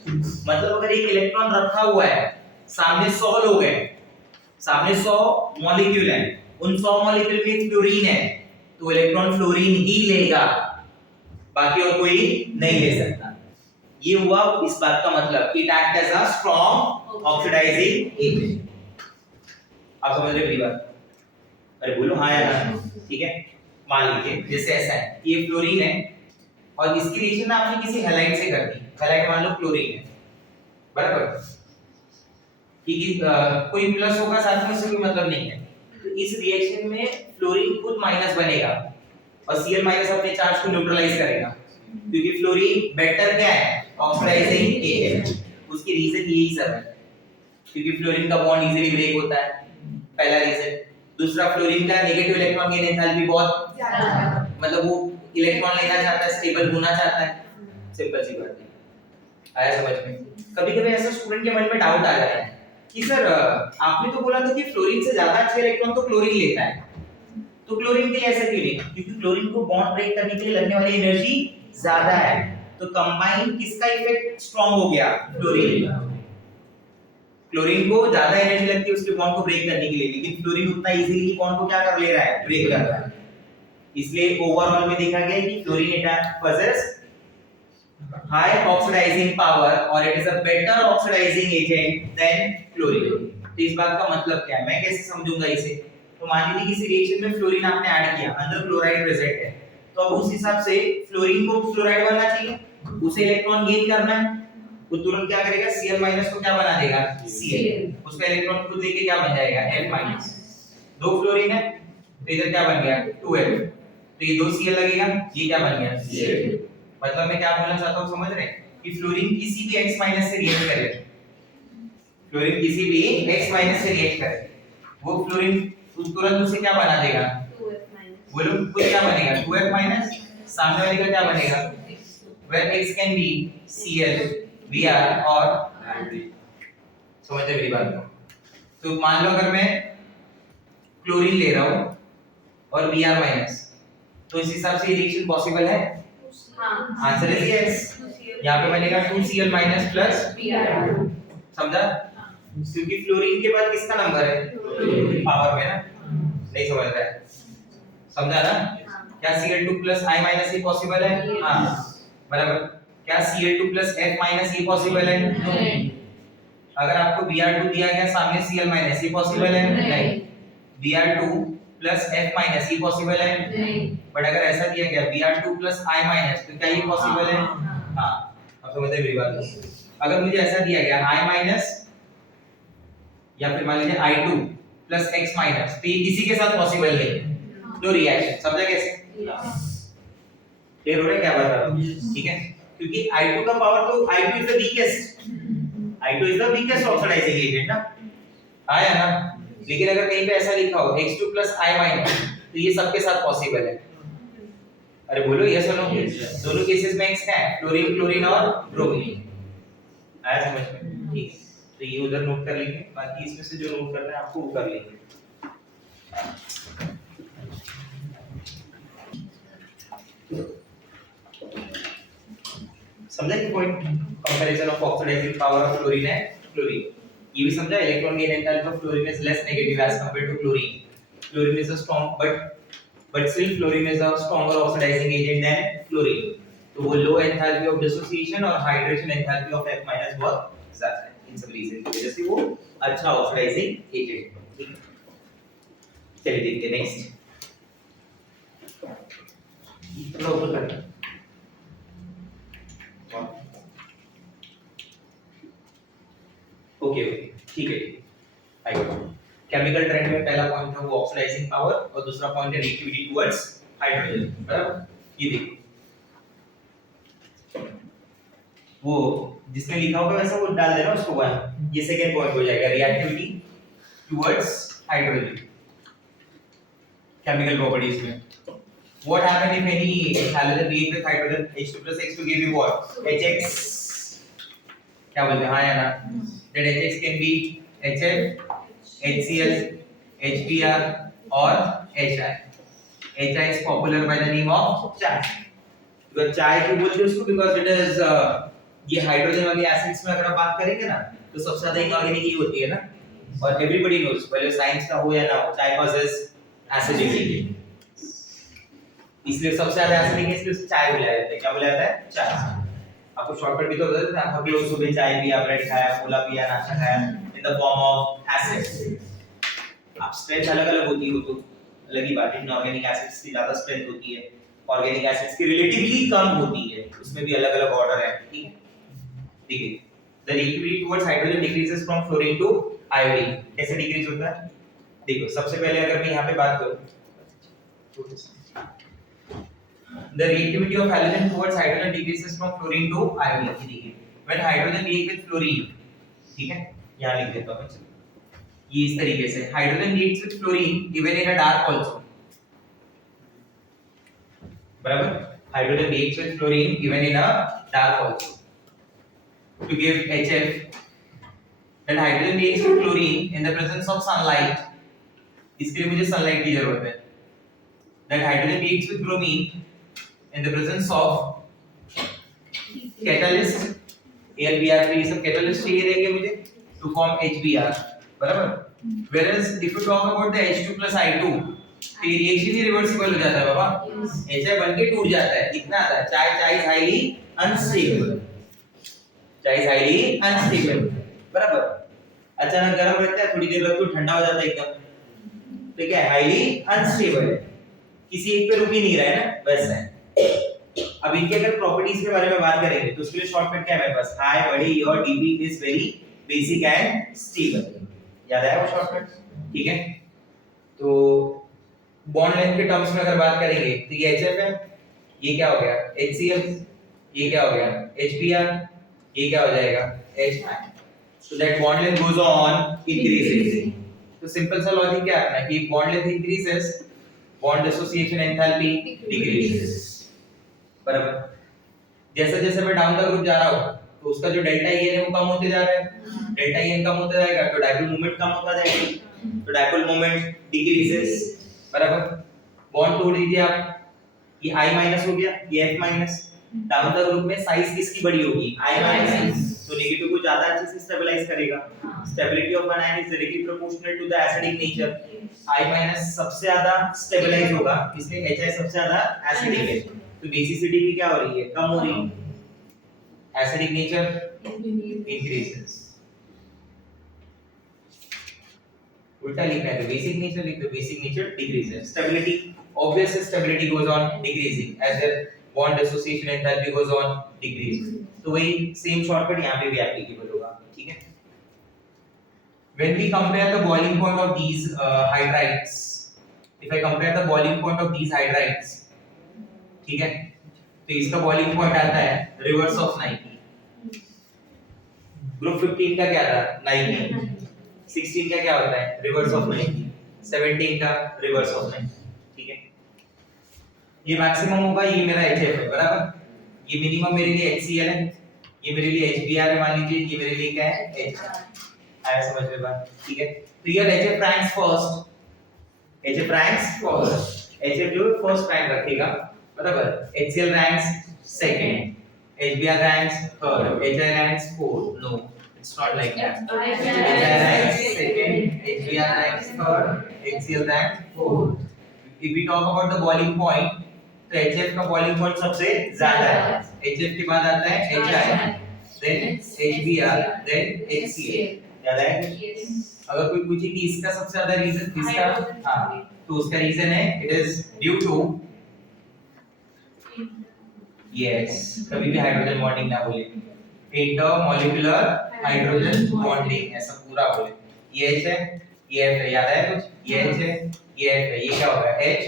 मतलब अगर एक इलेक्ट्रॉन रखा हुआ है, सामने 100 लोग हैं, सामने 100 मॉलिक्यूल हैं, उन 100 मॉलिक्यूल में फ्लोरीन है, तो इलेक्ट्रॉन फ्लोरीन ही लेगा, बाकी और कोई नहीं ले सकता। ये हुआ इस बात का मतलब, it act as a strong oxidising agent. आप समझ रहे मेरी बात? अरे बोलो हाँ या ना, ठीक है। मान लीजिए जैसे ऐसा है, ये फ्लोरीन है और इसकी रिएक्शन आपने किसी हैलाइड से कर दी, हैलाइड मान लो क्लोरीन है, बराबर, कि कोई प्लस होगा साथ में, इससे कोई मतलब नहीं है। तो इस रिएक्शन में फ्लोरीन खुद माइनस बनेगा और Cl माइनस अपने चार्ज को न्यूट्रलाइज करेगा, क्योंकि फ्लोरीन बेटर क्या है, ऑक्सीडाइजिंग एजेंट। उसकी रीजन यही सब है, क्योंकि फ्लोरीन का बॉन्ड इजीली ब्रेक होता है, पहला रीजन। दूसरा, फ्लोरीन का नेगेटिव इलेक्ट्रॉन गेन एंथैल्पी बहुत ज्यादा है, मतलब वो इलेक्ट्रॉन लेना चाहता है, स्टेबल होना चाहता है, सिंपल सी बात है। आया समझ में? कभी-कभी ऐसा स्टूडेंट के मन में डाउट आ जाता है कि सर आपने तो बोला था कि फ्लोरीन से ज्यादा अच्छे इलेक्ट्रॉन तो क्लोरीन लेता है, तो क्लोरीन के लिए ऐसा क्यों नहीं? क्योंकि क्लोरीन को बॉन्ड ब्रेक करने के लिए लगने वाली एनर्जी ज्यादा है, तो कंबाइन किसका इफेक्ट स्ट्रांग हो गया? क्लोरीन। क्लोरीन को ज्यादा एनर्जी लगती है उसके बॉन्ड को ब्रेक करने के लिए, लेकिन फ्लोरीन उतना इजीली बॉन्ड को क्या कर ले रहा है? ब्रेक कर रहा है। इसलिए ओवरऑल में देखा गया कि fluorine it possess high oxidizing power और it is a better oxidizing agent than chlorine। तो इस बात का मतलब क्या है, मैं कैसे समझूंगा इसे? तो मान लीजिए किसी रिएक्शन में फ्लोरीन आपने ऐड किया, अंदर क्लोराइड प्रेजेंट है, तो अब उस हिसाब से फ्लोरीन को फ्लोराइड बनना चाहिए, उसे इलेक्ट्रॉन गेन करना है, वो तुरंत क्या करेगा? Cl- को क्या बना देगा? Cl। उसका इलेक्ट्रॉन खुद लेके क्या बन जाएगा? L-। दो फ्लोरीन है तो इधर क्या बन गया? 2L। तो ये दो Cl लगेगा, ये क्या बन गया? Cl। मतलब मैं क्या बोलना चाहता हूँ, समझ रहे हैं कि फ्लोरीन किसी भी X- से रिएक्ट करे, फ्लोरीन किसी भी X- से रिएक्ट करे, वो फ्लोरीन तुरंत उसे क्या बना देगा? 2F-। बोलो कुछ क्या बनेगा? 2F-। सामने वाले का क्या बनेगा? where X can be Cl, Br और Nd। समझते मेरी बात को? तो मान लो अगर मैं क्लोरीन ले रहा हूँ और Br-, तो इस हिसाब से ये रिएक्शन पॉसिबल है? Answer is yes. यहाँ पे बनेगा 2Cl- प्लस Br। समझा? क्योंकि फ्लोरीन के बाद किसका नंबर है? पावर में ना, नहीं समझ रहा है? समझा ना? क्या Cl2 प्लस I- ये पॉसिबल है? हाँ बराबर। क्या Cl2 प्लस F- ये पॉसिबल है? नहीं। अगर आपको Br2 दिया गया सामने Cl- ये पॉसिबल है? नहीं। Br2 प्लस F- ये पॉसिबल है? नहीं। बट अगर ऐसा दिया गया Br2 प्लस I- तो क्या ये पॉसिबल है? हाँ। अब समझते मेरी बात? अगर मुझे ऐसा दिया गया I- या फिर मान लीजिए I2 प्लस X-, तो ये किसी के साथ पॉसिबल नहीं है, नो रिएक्शन। समझा कैसे? क्लियर हो रहा है क्या बता रहा हूं? ठीक है, क्योंकि I2 का पावर तो I2 is the weakest, I2 is the weakest oxidising agent ना, आया ना? लेकिन अगर कहीं पे ऐसा लिखा हो X2 प्लस I- तो ये सबके साथ पॉसिबल है। अरे बोलो यस और नो। दोनों केसेस में X क्या है? क्लोरीन, क्लोरीन और ब्रोमीन। आया समझ में? ठीक है, तो ये उधर नोट कर लेंगे, बाकी इसमें से जो नोट करना है आपको वो कर लेंगे। समझा कि point? Comparison of oxidising power of fluorine and chlorine. ये भी समझा, electron gain enthalpy of fluorine is less negative as compared to chlorine. Chlorine is a strong but still fluorine is a stronger oxidizing agent than chlorine। तो वो लो enthalpy of dissociation और hydration enthalpy of F- बहुत ज्यादा है, इन सब reason की वजह से वो अच्छा ऑक्सीडाइजिंग एजेंट है। ठीक है, चलिए देखते हैं नेक्स्ट। थोड़ा ऊपर करना। ओके ओके ठीक है, आई गॉट। केमिकल ट्रेंड में पहला पॉइंट था वो ऑक्सीडाइजिंग पावर और दूसरा पॉइंट है रिएक्टिविटी टुवर्ड्स हाइड्रोजन। बराबर, ये देखो वो जिसमें लिखा होगा वैसा वो डाल देना उसको 1, ये सेकंड पॉइंट हो जाएगा, reactivity towards hydrogen. Chemical properties में what happen if any halogen react with hydrogen H2 plus X2 give you what? HX। क्या बोलते हैं? हाँ या ना? that HX can be HF, HCl, HBr और HI। HI is popular by the name of chai। तो चाय क्यों बोलते हैं उसको? बिकॉज इट इज ये हाइड्रोजन वाली एसिड्स में अगर आप बात करेंगे ना तो सबसे ज्यादा इनऑर्गेनिक ही होती है ना, और एवरीबॉडी नोस, भले साइंस का हो या ना हो, चाय कॉजेस एसिडिटी, इसलिए सबसे ज्यादा एसिडिक है, इसलिए उसे चाय बुलाया जाता है। क्या बुलाया जाता है? चाय। आपको शॉर्टकट भी तो बता देते हैं, आप लोग सुबह चाय पिया, ब्रेड खाया, कोला पिया, नाश्ता खाया in the form of acid. अब स्ट्रेंथ अलग-अलग होती है, तो अलग ही बात है। इनऑर्गेनिक एसिड्स की ज्यादा स्ट्रेंथ होती है, ऑर्गेनिक एसिड्स की रिलेटिवली कम होती है, उसमें भी अलग-अलग ऑर्डर है। ठीक है, देखिए the reactivity towards hydrogen decreases from fluorine to iodine. कैसे डिक्रीज होता है? देखो सबसे पहले अगर मैं यहां पे बात करूं The reactivity of halogen towards hydrogen decreases from fluorine to iodine. ये देखिए, when hydrogen react with fluorine, ठीक है, यहाँ लिख देता हूँ मैं, ये इस तरीके से hydrogen reacts with fluorine even in a dark also, बराबर, hydrogen reacts with fluorine even in a dark also to give HF. Then hydrogen reacts with fluorine in the presence of sunlight. इसके लिए मुझे sunlight की जरूरत है. Then hydrogen reacts with bromine in the presence of catalyst. AlBr3 ये सब catalyst चाहिए रहेंगे मुझे to form HBr, बराबर. Whereas if you talk about the H2 plus I2, तो ये रिएक्शन ही रिवर्सिबल हो जाता है बाबा. HI बन के टूट जाता है. कितना आता है? चाय इज हाईली अनस्टेबल. चाय इज हाईली अनस्टेबल, बराबर. अचानक गर्म रहता है, थोड़ी देर बाद तो ठंडा हो जाता है एकदम. तो क्या है? हाईली अनस्टेबल है. किसी एक पे रुक ही नहीं रहा है ना, वैसा है. अब इनके अगर प्रॉपर्टीज के बारे में बात करेंगे तो उसके लिए शॉर्टकट क्या है मेरे पास? हाई बड़ी your dB is very basic and stable. याद आया वो शॉर्टकट? ठीक है. तो बॉन्ड लेंथ के टर्म्स में अगर बात करेंगे तो ये HF है, ये क्या हो गया? HCl, ये क्या हो गया? HBr, ये क्या हो जाएगा? H. So that bond length goes on increasing. तो सिंपल सा लॉजिक क्या है अपना कि bond length increases, bond dissociation enthalpy decreases, बराबर. जैसे जैसे मैं डाउन द ग्रुप जा रहा हूँ तो उसका जो डेल्टा ई है वो कम होते जा रहा है. डेल्टा ई कम होता जाएगा तो डाइपोल मोमेंट कम होता जाएगा, तो डाइपोल मोमेंट डिक्रीजेस, बराबर. बॉन्ड तोड़ दीजिए आप, ये I माइनस हो गया, ये F minus. Down the group में साइज किसकी बड़ी होगी? I minus. तो नेगेटिव को ज्यादा अच्छे से स्टेबलाइज करेगा. Stability of an ion is directly proportional to the acidic nature. I minus सबसे ज्यादा स्टेबलाइज होगा, इसलिए HI सबसे ज्यादा एसिडिक है. तो बेसिसिटी भी क्या हो रही है? कम हो रही है. Acidic nature increases. उल्टा लिखना है तो बेसिक नेचर लिख दो, basic nature decreases. Stability, obvious stability goes on decreasing as the bond association enthalpy goes on decreasing. तो वही सेम शॉर्टकट यहां पे भी एप्लीकेबल होगा. ठीक है. When we compare the boiling point of these hydrides, if I compare the boiling point of these hydrides, ठीक है, तो इसका बॉइलिंग पॉइंट आता है रिवर्स ऑफ 90. ग्रुप 15 का क्या था? 90. 16 का क्या होता है? Reverse of 90. 17 का रिवर्स ऑफ 90. ठीक है. ये मैक्सिमम होगा, ये मेरा HF है, बराबर. ये मिनिमम मेरे लिए HCl है, ये मेरे लिए HBr है मान लीजिए, ये मेरे लिए क्या है? H. आया समझ में बात? ठीक है. तो ये HF ranks first, HF ranks first, HF जो फर्स्ट रैंक रखेगा, बराबर. HCl ranks second, HBr ranks third, HI ranks fourth. No, it's not like that. HI ranks second, HBr ranks third, HCl ranks fourth. If we talk about the boiling point, तो HF का boiling point सबसे ज्यादा है. HF के बाद आता है HI, then HBr, then HCl. याद है? अगर कोई पूछे कि इसका सबसे ज्यादा रीजन किसका, हाँ, तो उसका रीजन है it is due to yes, कभी भी हाइड्रोजन बॉन्डिंग ना बोले, इंटरमॉलिक्यूलर हाइड्रोजन बॉन्डिंग ऐसा पूरा बोले. ये H है, ये F है, याद है कुछ? ये H है, ये F है, ये क्या होगा? H,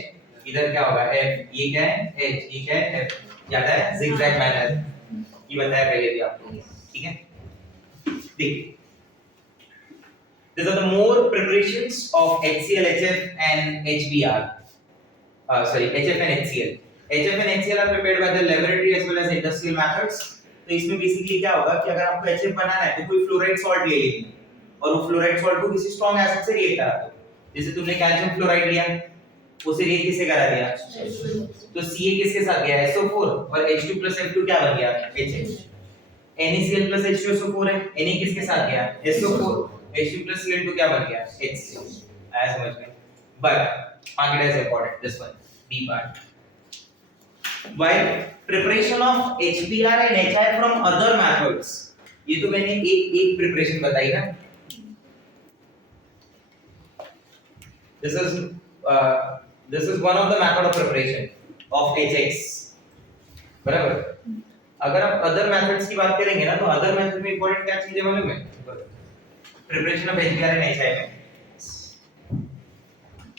इधर क्या होगा? F, ये क्या है? H, ये क्या है? F. याद है? zigzag मैनर, ये बताया पहले भी आपको. ठीक है. देखिए, these are the more preparations of HCl, HF and HBr. Sorry, HF and HCl. HF and HCl are prepared by the laboratory as well as industrial methods. तो इसमें बेसिकली क्या होगा कि अगर आपको HF बनाना है तो कोई फ्लोराइड सॉल्ट ले लेंगे और वो फ्लोराइड सॉल्ट को किसी स्ट्रांग एसिड से रिएक्ट करा दो. जैसे तुमने कैल्शियम फ्लोराइड लिया, उसे रिएक्ट किससे करा दिया? तो Ca किसके साथ गया? SO4 और H2 F2 क्या बन गया? HH. NaCl H2SO4 है, Na किसके साथ गया? SO4. H2 Cl2 क्या बन गया? HCl. आया समझ में? But mark it as important, this one, B part. While preparation of HBr and HI from other methods, ये तो मैंने एक प्रिपरेशन बताई ना. This is one of the method of preparation of HX, बराबर. अगर आप अदर मेथड्स की बात करेंगे ना तो अदर मेथड में इंपॉर्टेंट क्या चीजें मालूम है? Preparation of HBr and HI में,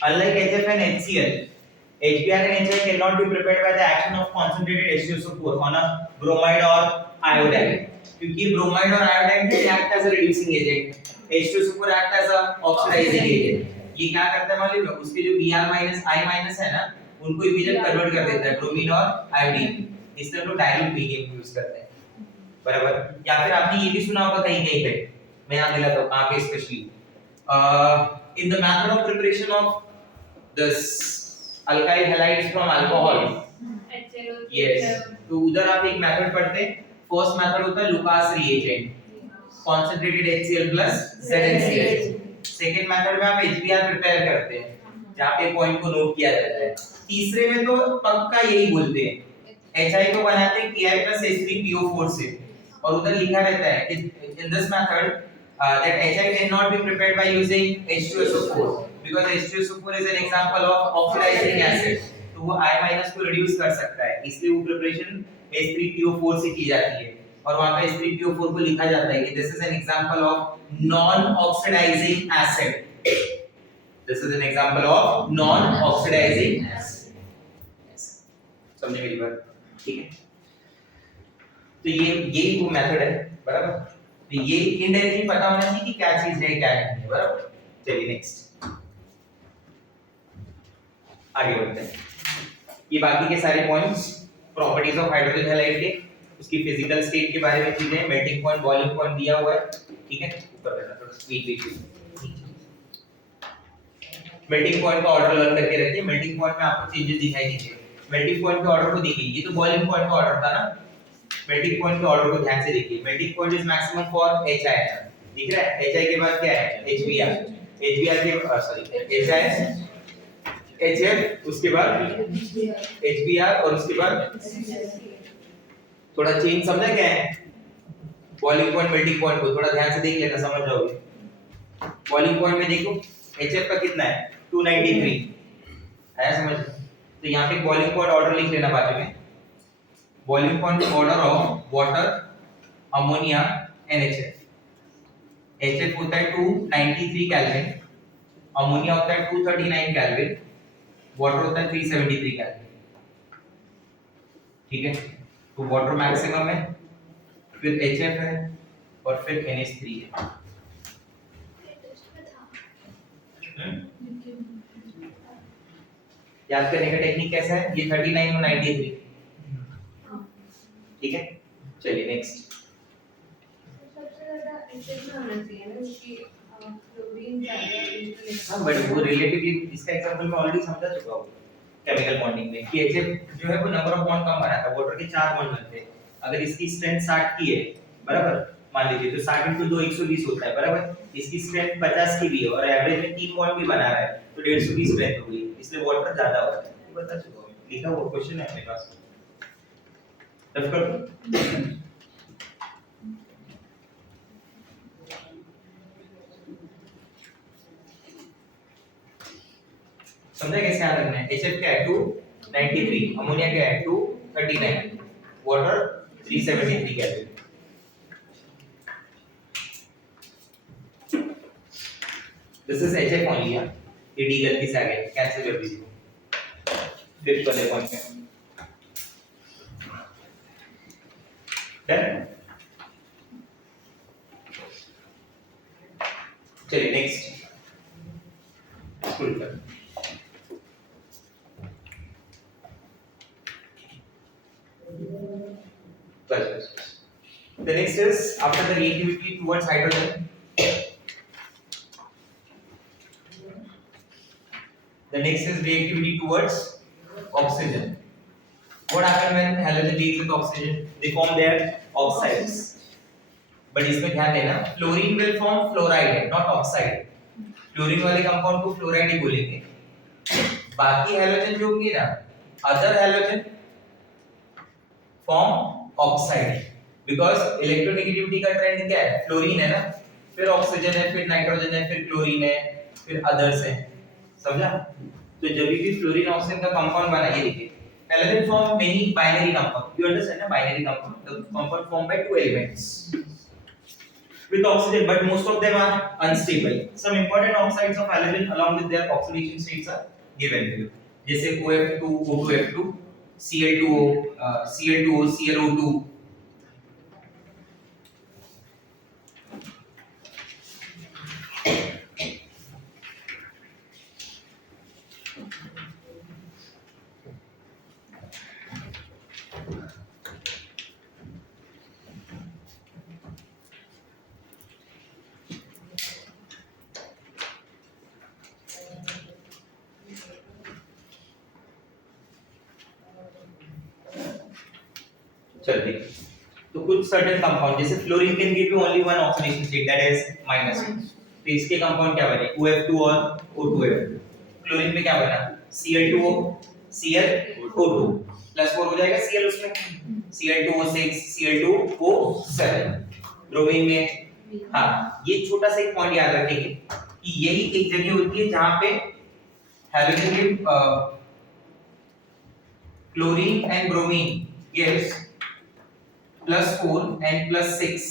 unlike HF and HCl, HBr and HI cannot be prepared by the action of concentrated H2SO4 on a bromide or iodine, क्योंकि bromide और iodine they act as a reducing agent, H2SO4 act as a oxidizing agent. ये क्या करता है मालूम है, उसके जो Br minus I minus है ना, उनको इमीडिएट कन्वर्ट कर देता है ब्रोमीन और आयोडीन, इसलिए हम लोग डाइल्यूट मीडियम यूज करते हैं, बराबर। या फिर आपने ये भी सुना होगा कहीं कहीं पे, मैं यहाँ दिलाता हूँ कहाँ पे specially, in the method of preparation of this alkyl halides from alcohol, yes, तो उधर आप एक मेथड पढ़ते हैं, फर्स्ट मेथड होता है Lucas reagent, concentrated HCl plus ZnCl, second method में आप HBr प्रिपेयर करते हैं जहाँ पे पॉइंट को नोट किया जाता है, तीसरे में तो पक्का यही बोलते हैं, HI को बनाते हैं Ki plus H3PO4 से, और उधर लिखा रहता है कि in this method that HI cannot be prepared by using H2SO4 because H2SO4 is an example of oxidizing acid, तो वो I- को रिड्यूस कर सकता है, इसलिए वो प्रिपरेशन H3PO4 से की जाती है, और वहां पे H3PO4 को लिखा जाता है कि this is an example of non-oxidizing acid, this is an example of non-oxidizing acid, समझे मेरी बात, ठीक है। तो ये वो मेथड है, बराबर। तो ये इनडायरेक्टली पता होना चाहिए कि क्या चीज है क्या नहीं है, बराबर। चलिए नेक्स्ट आगे बढ़ते हैं। ये बाकी के सारे points properties of hydrogen halide के, उसकी फिजिकल स्टेट के बारे में चीजें, मेल्टिंग पॉइंट बॉइलिंग पॉइंट दिया हुआ है, ठीक है। ऊपर बैठा थोड़ा स्पीड मेल्टिंग पॉइंट का ऑर्डर लर्न करके रखिए, मेल्टिंग पॉइंट में आपको चेंजेस दिखाई देंगे, मेल्टिंग पॉइंट के ऑर्डर को देखिए, ये तो बॉइलिंग पॉइंट का ऑर्डर था ना, मेल्टिंग पॉइंट के ऑर्डर को ध्यान से देखिए, melting point is maximum for HI, दिख रहा है, HI के बाद क्या है HBr, HBr के सॉरी HI HF, उसके बाद HBr और उसके बाद थोड़ा चेंज समझा क्या है, बॉइलिंग पॉइंट मेल्टिंग पॉइंट को थोड़ा ध्यान से देख लेना, समझ जाओगे। बॉइलिंग पॉइंट में देखो HF का कितना है 293, आया समझ। तो यहाँ पे बॉइलिंग पॉइंट ऑर्डर लिख लेना बाजू में, boiling point order of water ammonia NHF, HF होता है 293 केल्विन, अमोनिया होता है 239 केल्विन, वाटर होता है 373 केल्विन, ठीक है। तो वाटर मैक्सिमम है, फिर HF है और फिर NH3 है। याद करने का टेक्निक कैसा है, ये 39 और 93, ठीक है। चलिए नेक्स्ट, सबसे ज्यादा इंटरेस्ट होना चाहिए ना कि क्लोरीन ज्यादा, हां बट वो रिलेटिवली इसका एग्जांपल मैं ऑलरेडी समझा चुका हूं केमिकल बॉन्डिंग में कि HF जो है वो नंबर ऑफ बॉन्ड कम बनाता है, वाटर के 4 बॉन्ड बनते हैं, अगर इसकी स्ट्रेंथ 60 की है, बराबर, मान लीजिए तो 60 * 2 120 होता है, बराबर, इसकी स्ट्रेंथ 50 की भी है और एवरेज में 3 बॉन्ड भी बना रहा है, तो 150 की स्ट्रेंथ हो गई, इसलिए वाटर ज्यादा होता है, ये बता चुका हूं, लिखा हुआ क्वेश्चन है अपने पास, रफ कर दो। समझा कैसे याद रखना है, HF क्या है 293, अमोनिया क्या है 239, water 373 kelvin. This is HF only, ये डी गलती से आ गया, कैंसिल कर दीजिए फिफ्थ वाले पॉइंट में, डन। चलिए नेक्स्ट स्कूल पर, the next is after the reactivity towards hydrogen, the next is reactivity towards oxygen. What happens when halogen reacts with oxygen? They form their oxides, but इसमें ध्यान देना, fluorine will form fluoride not oxide, fluorine वाले compound को fluoride ही बोलेंगे, बाकी halogen जो होंगे ना, other halogen form oxide, because electronegativity का ट्रेंड क्या है, फ्लोरीन है ना, फिर ऑक्सीजन है, फिर नाइट्रोजन है, फिर क्लोरीन है, फिर अदर्स है, समझा। तो जब भी फ्लोरीन ऑक्सीजन का कंपाउंड बना, ये देखिए, halogen form many binary compound, you understand ना, binary compound, the compound form by two elements with oxygen, but most of them are unstable. Some important oxides of halogen along with their oxidation states are given here. जैसे OF2 O2F2 Cl2O Cl2O ClO2। चलिए, तो कुछ certain compound जैसे fluorine can give you only one oxidation state that is minus. तो इसके compound क्या बने OF2 और O2F2। क्लोरीन में क्या बना Cl2O ClO2 +4 हो जाएगा Cl उसमें Cl2O6 Cl2O7। ब्रोमीन में हाँ, ये छोटा सा एक पॉइंट याद रखेंगे कि यही एक जगह होती है जहां पे halogen give chlorine and bromine gives +4 and +6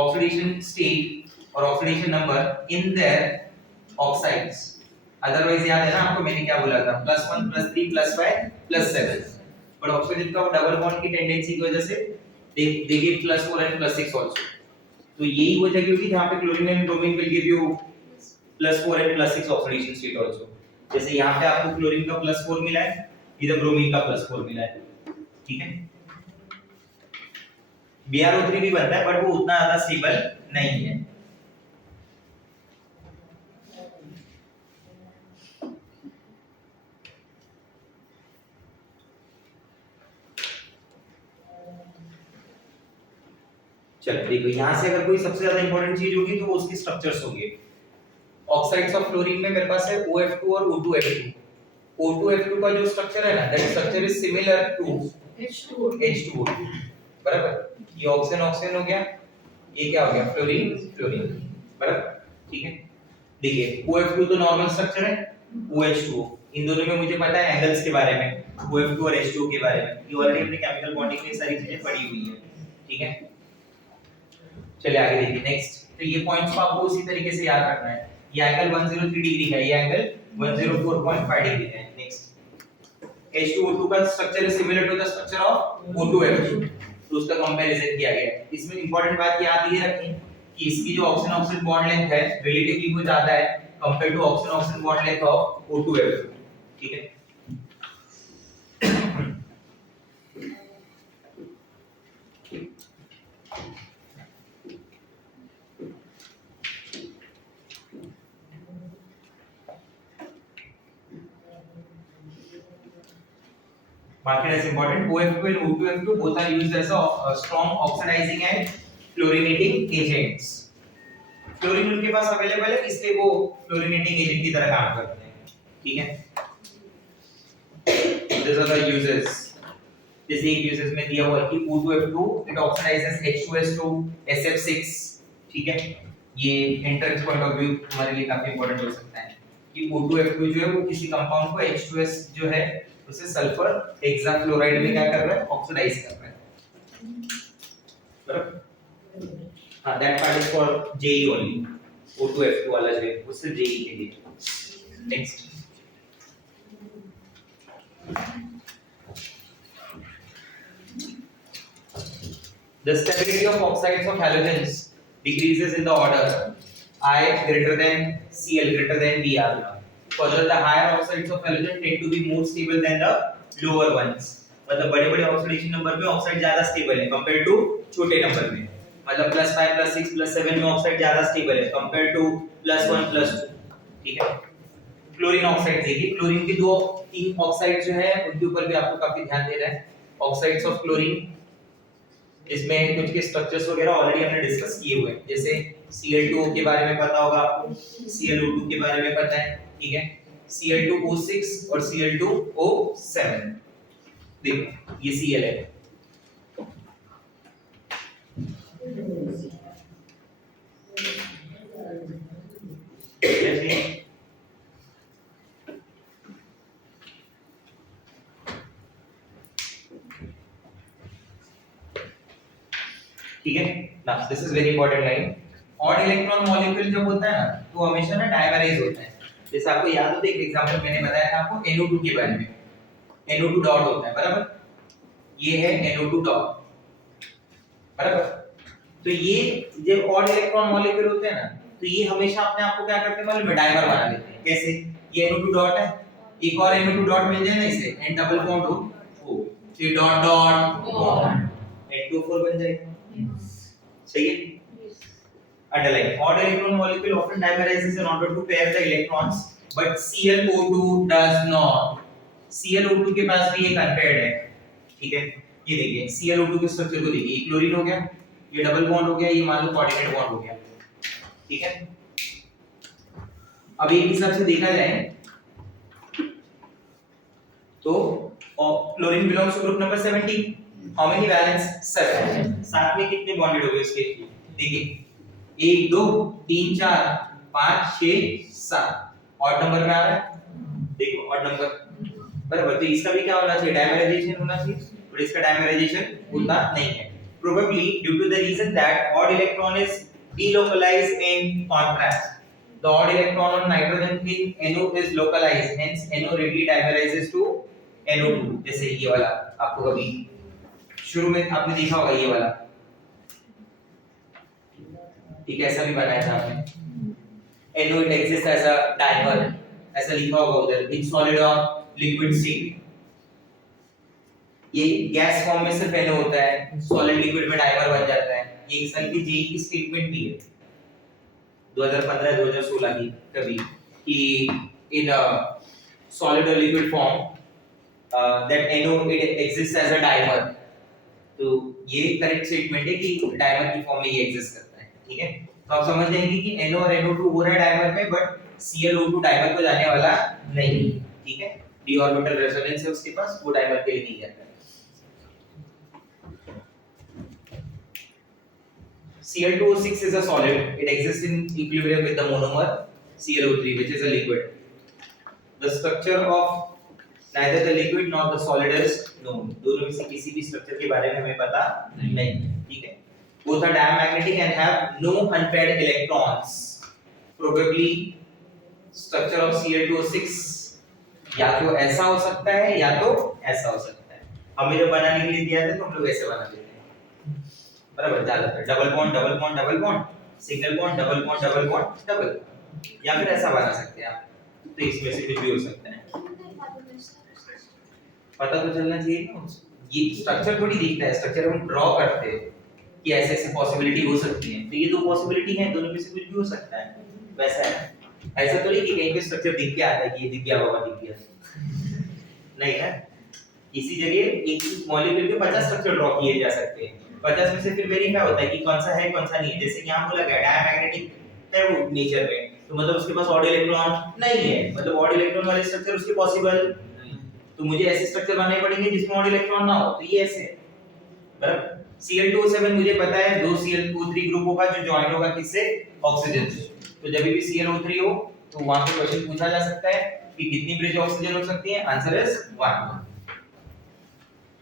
oxidation state और oxidation number in their oxides। Otherwise याद है ना आपको मैंने क्या बोला था +1 +3 +5 +7। बट ऑक्सीजन का डबल बॉन्ड की टेंडेंसी की वजह से they give +4 and +6 also। तो यही वो जगह होगी जहां पे chlorine and bromine will give you +4 and +6 oxidation state also। जैसे यहाँ पे आपको क्लोरीन का +4 मिला है, इधर ब्रोमीन का +4 मिला है, ठीक है। BrO3 भी बनता है बट वो उतना ज्यादा स्टेबल नहीं है। चलो देखो यहाँ से अगर कोई सबसे ज्यादा इंपॉर्टेंट चीज होगी तो वो उसके स्ट्रक्चर्स होंगे। ऑक्साइड्स ऑफ फ्लोरीन में मेरे पास है OF2 और O2F2। O2F2 का जो स्ट्रक्चर है ना that structure is similar to H2O2 बराबर। ये ऑक्सीजन ऑक्सीजन हो गया, ये क्या हो गया फ्लोरीन फ्लोरीन बराबर, ठीक है। देखिए OF2 तो नॉर्मल स्ट्रक्चर है, OH2O इन दोनों में मुझे पता है एंगल्स के बारे में, OF2 और H2O के बारे में ये ऑलरेडी हमने केमिकल बॉन्डिंग में सारी चीजें पढ़ी हुई है, ठीक है। चलिए आगे देखिए नेक्स्ट। तो ये पॉइंट्स को आपको उसी तरीके से याद रखना है। ये एंगल 103 डिग्री का है, ये एंगल 104.5 डिग्री है। नेक्स्ट H2O2 का structure is similar to the structure of O2F2, तो उसका कंपैरिजन किया गया है। इसमें इंपॉर्टेंट बात याद ये रखें कि इसकी जो ऑक्सीजन ऑक्सीजन बॉन्ड लेंथ है रिलेटिवली वो ज्यादा है compare to oxygen oxygen bond length of O2F2, ठीक है। Market as important, OF2 and O2F2 both are used as a strong oxidizing and fluorinating agents। Fluorine उनके पास अवेलेबल है इसलिए वो फ्लोरिनेटिंग एजेंट की तरह काम करते हैं, ठीक है। These are the uses। जैसे एक यूजेस में दिया हुआ है कि O2F2 it oxidizes H2S2 SF6, ठीक है। ये एंट्रेंस पॉइंट ऑफ व्यू हमारे लिए काफी इंपॉर्टेंट हो सकता है कि O2F2 जो है वो किसी कंपाउंड को H2S जो है उसे सल्फर हेक्साफ्लोराइड में क्या कर रहा है ऑक्सीडाइज कर रहा है, बराबर। हाँ that part is for JE only, O2F2 वाला जो है वो सिर्फ JE के लिए। Next the stability of oxides of halogens decreases in the order I greater than Cl greater than Br। Further, the higher oxides of halogen tend to be more stable than the lower ones। मतलब बड़े-बड़े oxidation number पे oxide ज्यादा stable है compare to छोटे number में। मतलब +5 +6 +7 में oxide ज्यादा स्टेबल है कंपेयर टू +1 +2, ठीक है। क्लोरीन ऑक्साइड देखिए, क्लोरीन के दो तीन ऑक्साइड जो है उनके ऊपर भी आपको काफी ध्यान देना है। ऑक्साइड्स ऑफ क्लोरीन इसमें कुछ के स्ट्रक्चर्स वगैरह ऑलरेडी हमने डिस्कस किए हुए हैं, जैसे Cl2O के बारे में पता होगा आपको, ClO2 के बारे में पता है, ठीक है। Cl2O6 और Cl2O7 देखो ये Cl है, जैसे ठीक है ना। This is very important line. Odd electron molecule जब होता है ना तो हमेशा ना डायमराइज होता है। जैसे आपको याद हो तो एक एग्जांपल मैंने बताया था आपको NO2 के बारे में। NO2 डॉट होता है बराबर, ये है NO2 डॉट बराबर। तो ये जब ऑड इलेक्ट्रॉन मॉलिक्यूल होते हैं ना, तो ये हमेशा अपने आप को क्या करते हैं मालूम है, डाइमर बना लेते हैं। कैसे? ये NO2 डॉट है, एक और NO2 डॉट मिल जाए ना इसे, N डबल बॉन्ड हो, ये डॉट डॉट बॉन्ड N2O4 बन जाएगा। सही है? Underline. Odd electron molecule often dimerizes in order to pair the electrons, but ClO2 does not. ClO2 के पास भी एक अनपेयर्ड है, ठीक है? ये देखिए ClO2 के स्ट्रक्चर को देखिए, ये क्लोरीन हो गया, ये डबल बॉन्ड हो गया, ये मान लो कोऑर्डिनेट बॉन्ड हो गया, ठीक है? अब एक हिसाब से देखा जाए तो chlorine belongs to group number 17. How many valence? 7. साथ में कितने बॉन्डेड हो गए इसके? देखिए 1 2 3 4 5 6 7 ऑड नंबर में आ रहा है, देखो ऑड नंबर बराबर। तो इसका भी क्या होना चाहिए? डायमेराइजेशन होना चाहिए, और इसका डायमेराइजेशन होता नहीं है। Probably due to the reason that odd electron is delocalized in contrast. The odd electron on nitrogen in NO is localized, hence NO readily dimerizes to NO2. जैसे ये वाला आपको कभी शुरू में आपने देखा होगा, ये वाला ठीक ऐसा भी बनाया था आपने। NO it exists as a dimer, ऐसा लिखा होगा उधर, in solid or liquid state। ये गैस फॉर्म में सिर्फ NO होता है, सॉलिड लिक्विड में डाइमर बन जाता है। ये एक साल की जेई की स्टेटमेंट भी है 2015 2016 की कभी, कि in a solid or liquid form that NO it exists as a dimer। तो ये करेक्ट स्टेटमेंट है कि डाइमर की फॉर्म में ये एग्जिस्ट करता है, ठीक है? तो आप समझ जाएंगे कि NO और NO2 हो रहा है डाइमर में, बट ClO2 डाइमर को जाने वाला नहीं, ठीक है? d ऑर्बिटल रेजोनेंस है उसके पास, वो डाइमर के लिए नहीं जाता है। Cl2O6 is a solid. It exists in equilibrium with the monomer ClO3, which is a liquid. The structure of neither the liquid nor the solid is known. दोनों में से किसी भी स्ट्रक्चर के बारे में हमें पता नहीं, ठीक है? Both are diamagnetic and have no unpaired electrons. Probably structure of Cl2O6 या तो ऐसा हो सकता है या तो ऐसा हो सकता है। हमें जब बनाने के लिए दिया था तो हम लोग ऐसे बना देते हैं बराबर, ज्यादातर double bond double bond double bond, single bond double bond double bond double, या फिर ऐसा बना सकते हैं आप। तो इसमें से कुछ भी हो सकता है, पता तो चलना चाहिए ना। ये स्ट्रक्चर थोड़ी दिखता है, स्ट्रक्चर हम ड्रॉ करते हैं कि ऐसे ऐसे पॉसिबिलिटी हो सकती है, तो ये दो पॉसिबिलिटी है, दोनों में से कुछ भी हो सकता है। वैसा है, ऐसा तो नहीं कि कहीं पे स्ट्रक्चर दिख के आता है कि ये दिख गया बाबा दिख गया, नहीं है। किसी जगह एक मॉलिक्यूल के 50 स्ट्रक्चर ड्रॉ किए जा सकते हैं, 50 में से फिर वेरीफाई होता है कि कौन सा है कौन सा नहीं है। जैसे कि यहां बोला गया डायमैग्नेटिक है वो नेचर में, तो मतलब उसके पास ऑड इलेक्ट्रॉन नहीं है, मतलब ऑड इलेक्ट्रॉन वाले स्ट्रक्चर उसके पॉसिबल नहीं, तो मुझे ऐसे स्ट्रक्चर बनाने पड़ेंगे जिसमें ऑड इलेक्ट्रॉन ना हो, तो ये ऐसे है बराबर। Cl2O7 मुझे पता है दो Cl2O3 ग्रुप होगा जो जॉइन होगा किससे? ऑक्सीजन से। तो जब भी ClO3 हो तो वहां पे क्वेश्चन पूछा जा सकता है कि कितनी ब्रिज ऑक्सीजन हो सकती है, आंसर इज 1।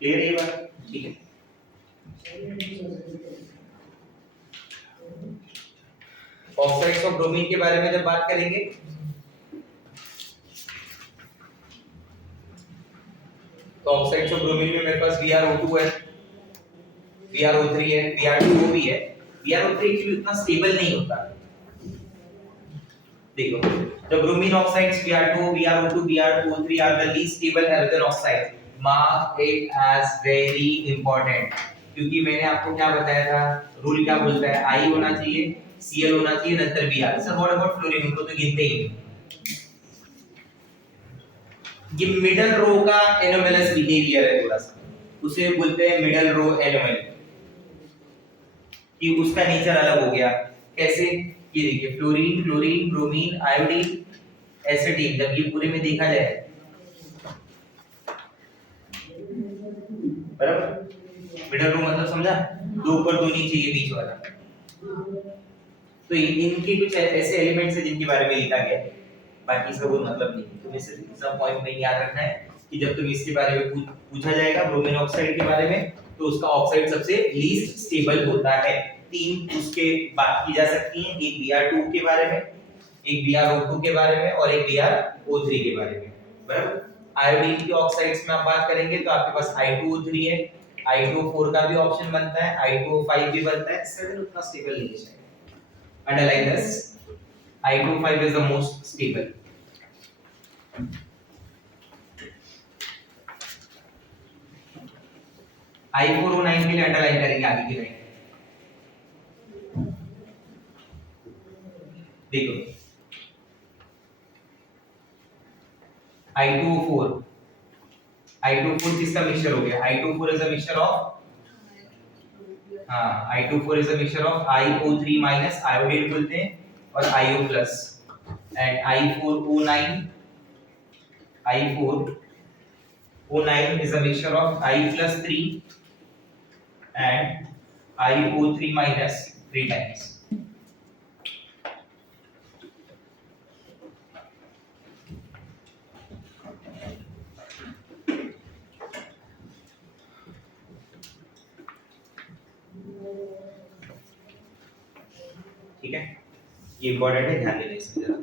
क्लियर है ये बात? ठीक है। ऑक्साइड्स ऑफ ब्रोमीन के बारे में जब बात करेंगे तो ऑक्साइड्स ऑफ ब्रोमीन में मेरे पास BrO2 है, BrO3 है, Br2O भी है। BrO3 एक्चुअली उतना स्टेबल नहीं होता। देखो, the bromine oxides Br2O, BrO2, Br2O3 are the least stable halogen oxide. Mark it as very important. क्योंकि मैंने आपको क्या बताया था, रूल क्या बोलता है, I होना चाहिए, Cl होना चाहिए, नंतर Br। Sir what about fluorine, उनको तो गिनते ही नहीं। ये मिडल रो का एनोमलस बिहेवियर है थोड़ा सा, उसे बोलते हैं मिडल रो एनोमली, कि उसका नेचर अलग हो गया। कैसे? ये देखिए फ्लोरीन, क्लोरीन, ब्रोमीन, आयोडीन, एसिटीन, जब ये पूरे में देखा जाए बराबर, मिडल रो मतलब समझा, दो ऊपर दो नीचे, ये बीच वाला। तो इनके कुछ ऐसे एलिमेंट्स हैं जिनके बारे में लिखा गया है, बाकी इसका कोई मतलब नहीं। तुम्हें सिर्फ सब पॉइंट में याद रखना है कि जब तुम इसके बारे में पूछा जाएगा ब्रोमीन ऑक्साइड के बारे में, तो उसका ऑक्साइड सबसे लीस्ट स्टेबल होता है। तीन उसके बात की जा सकती हैं, एक Br2 के बारे में, एक BrO2 के बारे में और एक BrO3 के बारे में, बराबर। आयोडीन की ऑक्साइड्स में आप बात करेंगे तो आपके पास I2O3 है, I2O4 का भी ऑप्शन बनता है, I2O5 भी बनता है, 7 उतना स्टेबल नहीं है। Underline this, I2O5 is the most stable. I4O9 के लिए अंडरलाइन करेंगे आगे की लाइन। देखो I2O4, I2O4 किसका मिक्सचर हो गया? I2O4 is a mixture of I2O4 is a mixture of IO3 minus iodine बोलते हैं और IO plus, and I4O9 is a mixture of I plus 3 and IO3 minus 3 times. ठीक है, ये इंपॉर्टेंट है, ध्यान देना इसमें जरा।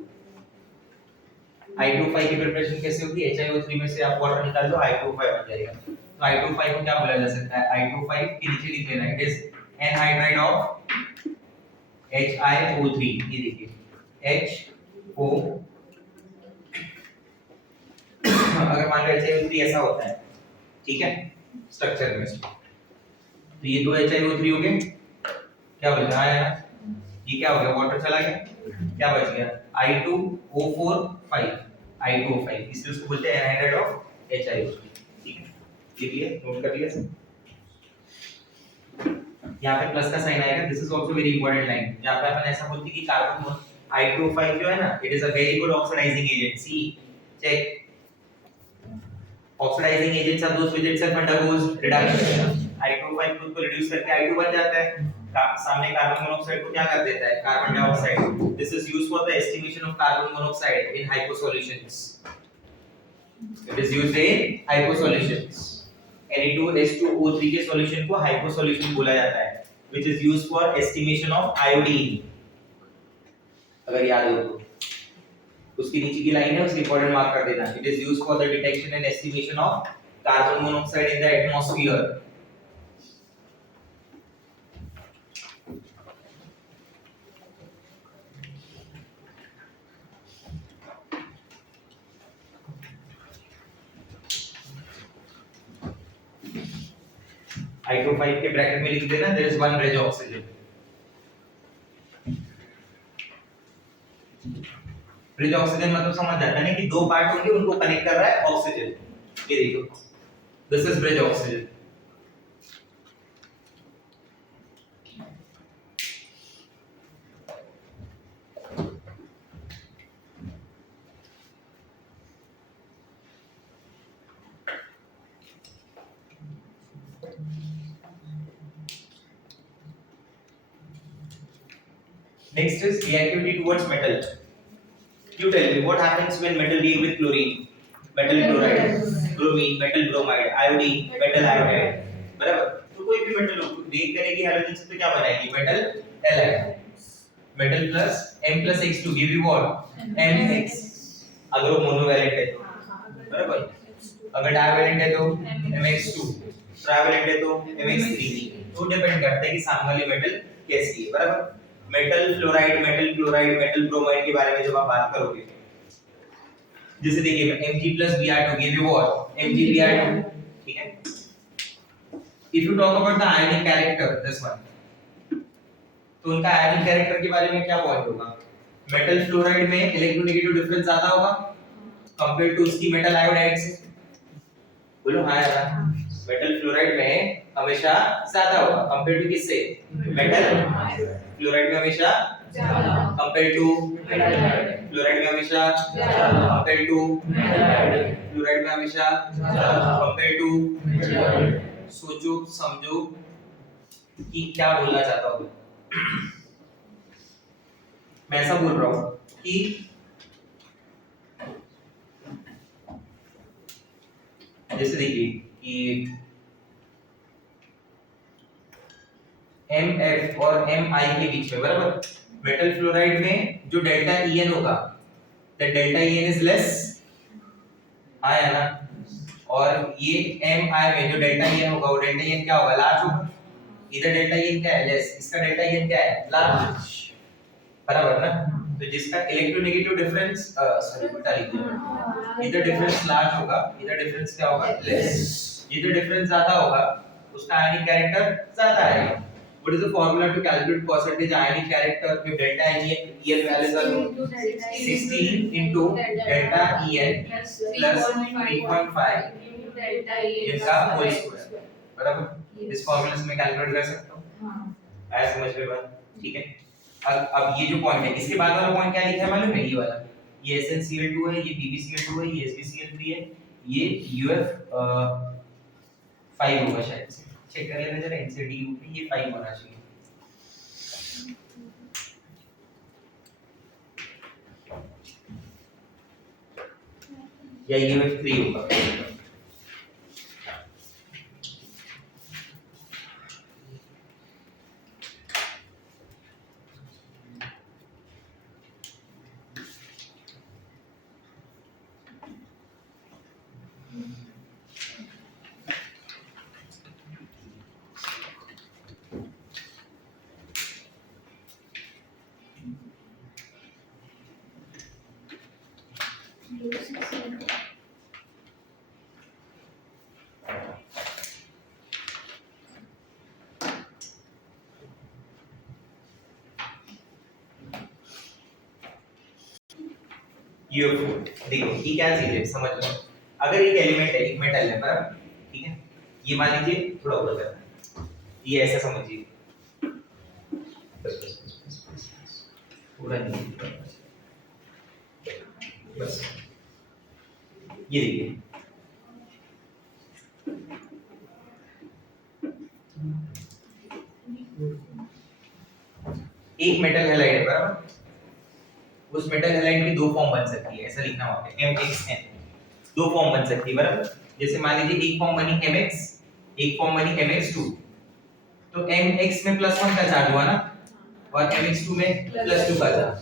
I2O5 की प्रिपरेशन कैसे होगी? HiO3 में से आप वाटर निकाल दो, I2O5 बन जाएगा। तो I2O5 को क्या बोला जा सकता है? I2O5 के नीचे लिख लेना, it is anhydride of HiO3। ये देखिए HO अगर मान लो HiO3 ऐसा होता है, ठीक है, स्ट्रक्चर में, तो ये दो HiO3 हो गए, क्या बच रहा है? ये क्या हो गया? वाटर चला गया, क्या बच गया? I2O4 I2O5, इसलिए उसको बोलते हैं एनहाइड्राइड ऑफ HiO3। ठीक है, लिख लिया, नोट कर लिया सब। यहाँ पे प्लस का साइन आएगा, this is also very important line, जहाँ पे अपन ऐसा बोलते हैं कि कार्बन I2O5 जो है ना, it is a very good oxidising agent. See check, oxidising agents are those which itself undergoes reduction। I2O5 खुद को रिड्यूस करके I2 बन जाता है, सामने कार्बन मोनोऑक्साइड को क्या कर देता है? Carbon dioxide. This is used for the estimation of carbon monoxide in hypo solutions. It is used in hypo solutions. Na2H2O3 के सॉल्यूशन को हाइपो सॉल्यूशन बोला जाता है, which is used for estimation of iodine. अगर याद हो तो उसके नीचे की लाइन है, उसके इंपॉर्टेंट मार्क कर देना। It is used for the detection and estimation of carbon monoxide in the atmosphere. I2O5 के ब्रैकेट में लिख देना, there is one bridge oxygen. Bridge oxygen मतलब समझ जाता है ना कि दो पार्ट होंगे, उनको कनेक्ट कर रहा है ऑक्सीजन। ये देखो, this is bridge oxygen. Next is reactivity towards metal. You tell me what happens when metal react with chlorine, metal chloride, bromine, metal bromide, iodine, metal iodide, बराबर। तो कोई भी मेटल रिएक्ट करेगी हैलोजन से तो क्या बनाएगी? Metal halide. Metal plus M+H2 give you what? MX। अगर वो मोनोवैलेंट है तो, बराबर। अगर डाइवैलेंट है तो MX2, ट्राइवैलेंट है तो MX3। तो डिपेंड करता है कि सामने वाली मेटल कैसी है, बराबर। Metal fluoride, metal chloride, metal bromide के बारे में जब आप बात करोगे, जैसे देखिए Mg+Br2 give you what? Mg_Br2। ठीक है, if you talk about the ionic character, this one, तो उनका आयनिक कैरेक्टर के बारे में क्या पॉइंट होगा? मेटल फ्लोराइड में इलेक्ट्रोनेगेटिव डिफरेंस ज्यादा होगा कंपेयर टू उसकी मेटल आयोडाइड से। बोलो हाँ यार, मेटल फ्लोराइड में हमेशा ज्यादा होगा कंपेयर टू किससे? मेटल फ्लोराइड में हमेशा ज्यादा कंपेयर टू फ्लोराइड में हमेशा ज्यादा कंपेयर टू फ्लोराइड में हमेशा ज्यादा कंपेयर टू। सोचो समझो कि क्या बोलना चाहता हूं मैं ऐसा बोल रहा हूं कि जैसे देखिए कि MF और MI के बीच में, बराबर, मेटल फ्लोराइड में जो डेल्टा En होगा, that delta En is less, आया ना, और ये Mi में जो डेल्टा En होगा वो डेल्टा En क्या होगा, लार्ज होगा। इधर डेल्टा En क्या है, लेस, इसका डेल्टा En क्या है, लार्ज, बराबर ना। तो जिसका इलेक्ट्रोनेगेटिव डिफरेंस सॉरी उल्टा लिख दिया, इधर डिफरेंस लार्ज होगा, इधर डिफरेंस क्या होगा, लेस। जिधर डिफरेंस ज्यादा होगा उसका आयनिक कैरेक्टर ज्यादा आएगा। What is the formula to calculate percentage ionic character if delta En values are 16 into delta En plus 3.5 इनका होल स्क्वायर, बराबर। इस फॉर्मूला से मैं कैलकुलेट कर सकता हूँ, आया समझ में बात, ठीक है। अब ये जो पॉइंट है, इसके बाद वाला पॉइंट क्या लिखा है मालूम है, ये वाला, ये SnCl2 है, ये PbCl2 है, ये SbCl3 है, ये UF 5 होगा शायद से, चेक कर लेना जरा NCDU पे, ये 5 होना चाहिए। या UF3 होगा। UF4 देखो ये क्या चीज है समझ लो। अगर एक एलिमेंट है, एक मेटल है, बराबर, ठीक है, ये मान लीजिए थोड़ा ऊपर करना है, ये ऐसा समझिए, पूरा नहीं, बस ये देखिए, एक मेटल हैलाइड है, बराबर, उस मेटल हैलाइड की दो फॉर्म बन सकती है, ऐसा लिखना होता है MXN, दो फॉर्म बन सकती है, बराबर। जैसे मान लीजिए एक फॉर्म बनी MX, एक फॉर्म बनी MX2, तो MX में +1 का चार्ज हुआ ना, और MX2 में +2 का चार्ज,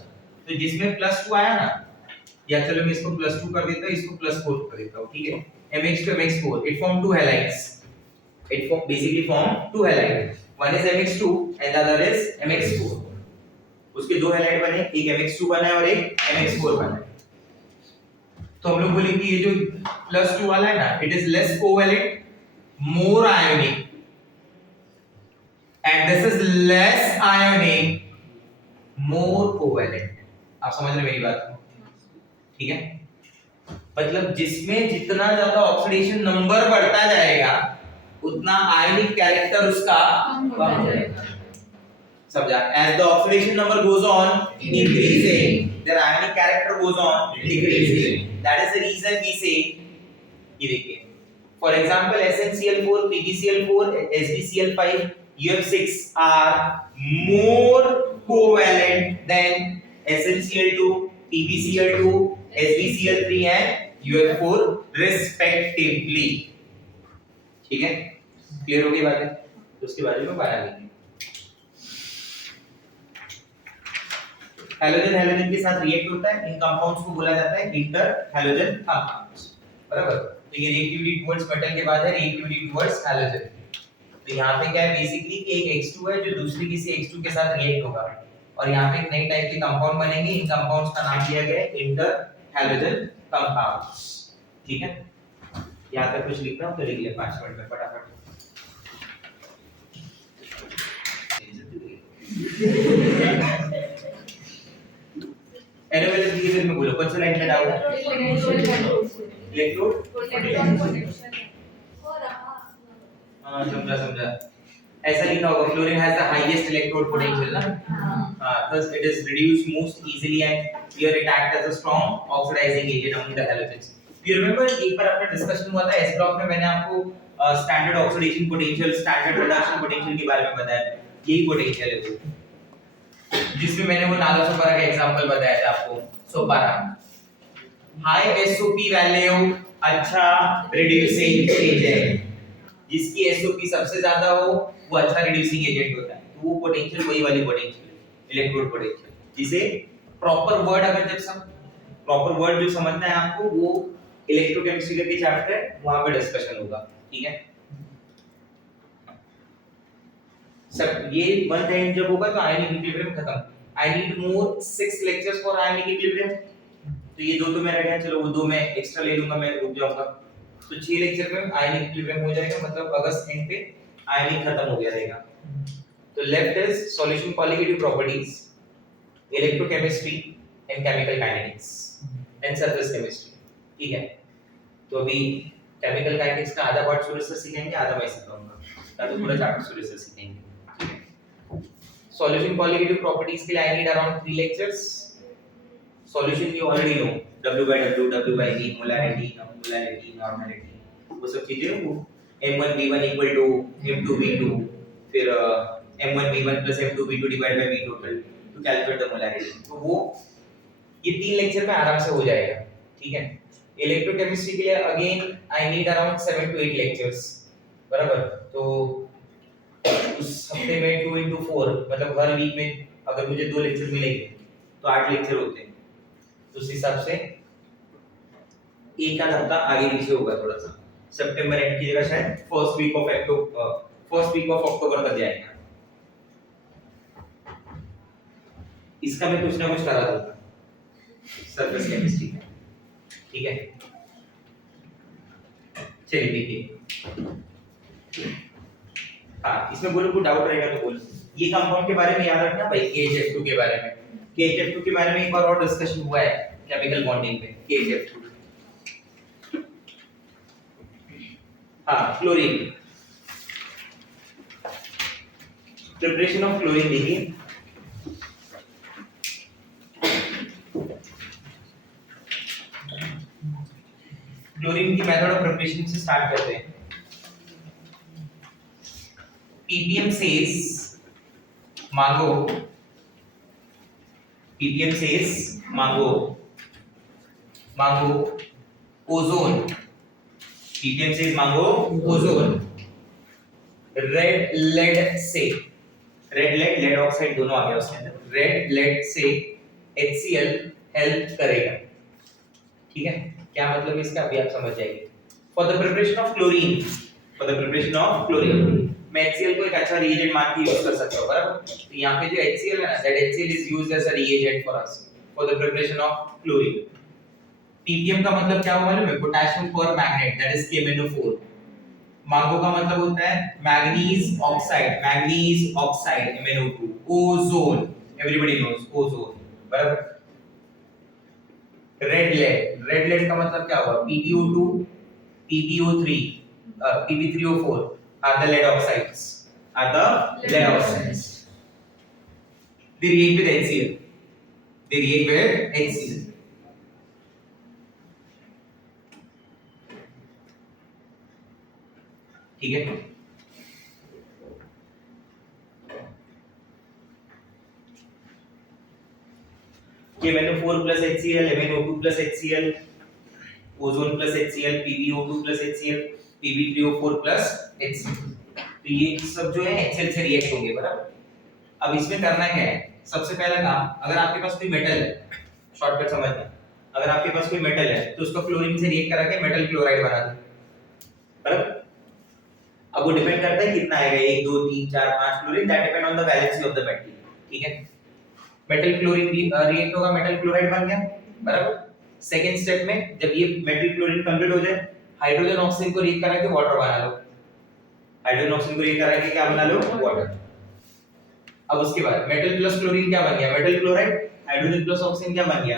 तो जिसमें +2 आया ना, या चलो मैं इसको +2 कर देता हूं, इसको +4 कर देता हूं, ठीक है, MX2 MX4, it form two halides, it form basically form two halide, one is MX2 and the other is MX4, उसके दो हैलाइड बने, एक MX2 बना है और एक MX4 बना है। तो हम लोग बोलेंगे ये जो +2 वाला है ना, it is less covalent, more ionic, and this is less ionic, more covalent. आप समझ रहे मेरी बात को, ठीक है। मतलब जिसमें जितना ज्यादा ऑक्सीडेशन नंबर बढ़ता जाएगा उतना आयोनिक कैरेक्टर उसका कम हो जाएगा, समझा। As the oxidation number goes on increasing, their ionic character goes on decreasing. That is the reason we say, ये देखिए, for example SnCl4, PbCl4, SbCl5, UF6 are more covalent than SnCl2, PbCl2, SbCl3 and UF4 respectively, ठीक है, clear हो गई बात है। तो उसके बारे में बना लेंगे। हैलोजन हैलोजन के साथ रिएक्ट होता है, इन कंपाउंड्स को बोला जाता है इंटर हैलोजन कंपाउंड्स, बराबर। तो ये रिएक्टिविटी टुवर्ड्स मेटल के बाद है रिएक्टिविटी टुवर्ड्स हैलोजन। तो यहाँ पे क्या है बेसिकली कि एक H2 है जो दूसरी किसी H2 के साथ रिएक्ट होगा, और यहाँ पे एक नई टाइप के कंपाउंड बनेंगे, इन कंपाउंड्स का नाम दिया गया है इंटर हैलोजन कंपाउंड्स, ठीक है। यहाँ तक कुछ लिखना हो तो लिख ले 5 मिनट में फटाफट। एरोमेटिक बिहेवियर में बोलो, कौन सा लाइन में डाउट है? इलेक्ट्रोड हां समझा ऐसा लिखा होगा, fluorine has the highest electrode potential ना, thus it is reduced most easily and here it acts as a strong oxidizing agent among the halogens. You remember एक बार अपना डिस्कशन हुआ था एस ब्लॉक में, मैंने आपको standard oxidation potential, standard reduction potential के बारे में बताया, यही पोटेंशियल है वो, जिसमें मैंने वो नालोसोपारा का एग्जांपल बताया था आपको। सोपारा हाई एसओपी वैल्यू अच्छा रिड्यूसिंग एजेंट, जिसकी एसओपी सबसे ज्यादा हो वो अच्छा रिड्यूसिंग एजेंट होता है, तो वो पोटेंशियल वही वाली पोटेंशियल है। इलेक्ट्रोड पोटेंशियल, जिसे प्रॉपर वर्ड अगर जब सब प्रॉपर वर्ड जो समझना है आपको वो इलेक्ट्रोकेमिस्ट्री का चैप्टर है, वहां पे डिस्कशन होगा, ठीक है। सब ये वन टाइम जब होगा तो आयनिक इक्विलिब्रियम खत्म। I need more 6 lectures for ionic equilibrium, तो ये दो तो मैं रह गया, चलो वो दो मैं एक्स्ट्रा ले लूंगा, मैं रुक जाऊंगा। तो 6 लेक्चर में आयनिक इक्विलिब्रियम हो जाएगा, मतलब अगस्त एंड पे आयनिक खत्म हो गया रहेगा। तो left is solution colligative properties, electrochemistry and chemical kinetics and surface chemistry, ठीक है। तो अभी केमिकल काइनेटिक्स का आधा पार्ट सूरज से सीखेंगे, आधा मैं सिखाऊंगा, या तो पूरा चैप्टर सूरज से सीखेंगे, ठीक है। सॉल्यूशन कॉलिगेटिव प्रॉपर्टीज के लिए I need around 3 lectures. Solution you already know, W by W, W by V, molarity, molarity, normality, वो सब चीजें, वो M1V1 equal to M2V2, फिर M1V1 plus M2V2 divided by V total to calculate the molarity। तो वो ये 3 lecture में आराम से हो जाएगा, ठीक है। इलेक्ट्रोकेमिस्ट्री के लिए again I need around 7 to 8 lectures, बराबर। तो उस हफ्ते में 2 into 4, मतलब हर वीक में अगर मुझे 2 लेक्चर मिलेंगे तो 8 लेक्चर होते हैं। तो उस हिसाब से एक आध हफ्ता आगे पीछे होगा थोड़ा सा, सितंबर एंड की जगह शायद फर्स्ट वीक ऑफ अक्टूबर तक जाएगा। इसका मैं कुछ ना कुछ करा दूंगा सरफेस केमिस्ट्री का, ठीक है। चलिए देखिए, हाँ इसमें बोलो कोई डाउट रहेगा तो बोलो। ये कंपाउंड के बारे में याद रखना भाई, KHF2 के बारे में, KHF2 के बारे में एक बार और डिस्कशन हुआ है केमिकल बॉन्डिंग में, KHF2। हाँ क्लोरीन, प्रिपरेशन ऑफ क्लोरीन देखिए। क्लोरीन की मेथड ऑफ प्रिपरेशन से स्टार्ट करते हैं। ppm says mango, ppm says mango, mango ozone, ppm says mango ozone, red lead से, रेड लेड लेड ऑक्साइड दोनों आ गया उसके अंदर, रेड लेड से HCl हेल्प करेगा, ठीक है। क्या मतलब इसका अभी आप समझ जाएंगे। For the preparation of chlorine, for the preparation of chlorine मैं HCl को एक अच्छा रिएजेंट मान के यूज कर सकता हूं, बराबर। तो यहां पे जो HCl है ना, that HCl is used as a reagent for us for the preparation of chlorine. ppm का मतलब क्या हुआ मालूम है, पोटेशियम पर मैग्नेट, दैट इज KMnO4। मांगो का मतलब होता है manganese oxide MnO2, ozone, everybody knows ozone, बराबर। रेड लेड का मतलब क्या हुआ, PbO2, PbO3, Pb3O4 are the lead oxides, they react with HCl, ठीक है। KMnO4 plus HCl, MnO2 plus HCl, ozone plus HCl, PbO2 plus HCl, Pb3O4 plus HCl, तो ये सब जो है HCl से रिएक्ट होंगे, बराबर। अब इसमें करना क्या है, सबसे पहला काम, अगर आपके पास कोई मेटल है, शॉर्टकट समझना, अगर आपके पास कोई मेटल है तो उसको क्लोरीन से रिएक्ट करा के मेटल क्लोराइड बना दो, बराबर। अब वो डिपेंड करता है कितना आएगा, 1 2 3 4 5 chlorine, that depend on the valency of the metal, ठीक है। मेटल क्लोरीन रिएक्ट होगा, मेटल क्लोराइड बन गया, बराबर। सेकंड स्टेप में जब ये मेटल क्लोरीन कंप्लीट हो जाए, हाइड्रोजन ऑक्सीजन को रिएक्ट करा के वाटर बना लो, हाइड्रोजन ऑक्सीजन को रिएक्ट करा के क्या बना लो, वाटर। अब उसके बाद मेटल प्लस क्लोरीन क्या बन गया, metal chloride, hydrogen plus oxygen क्या बन गया,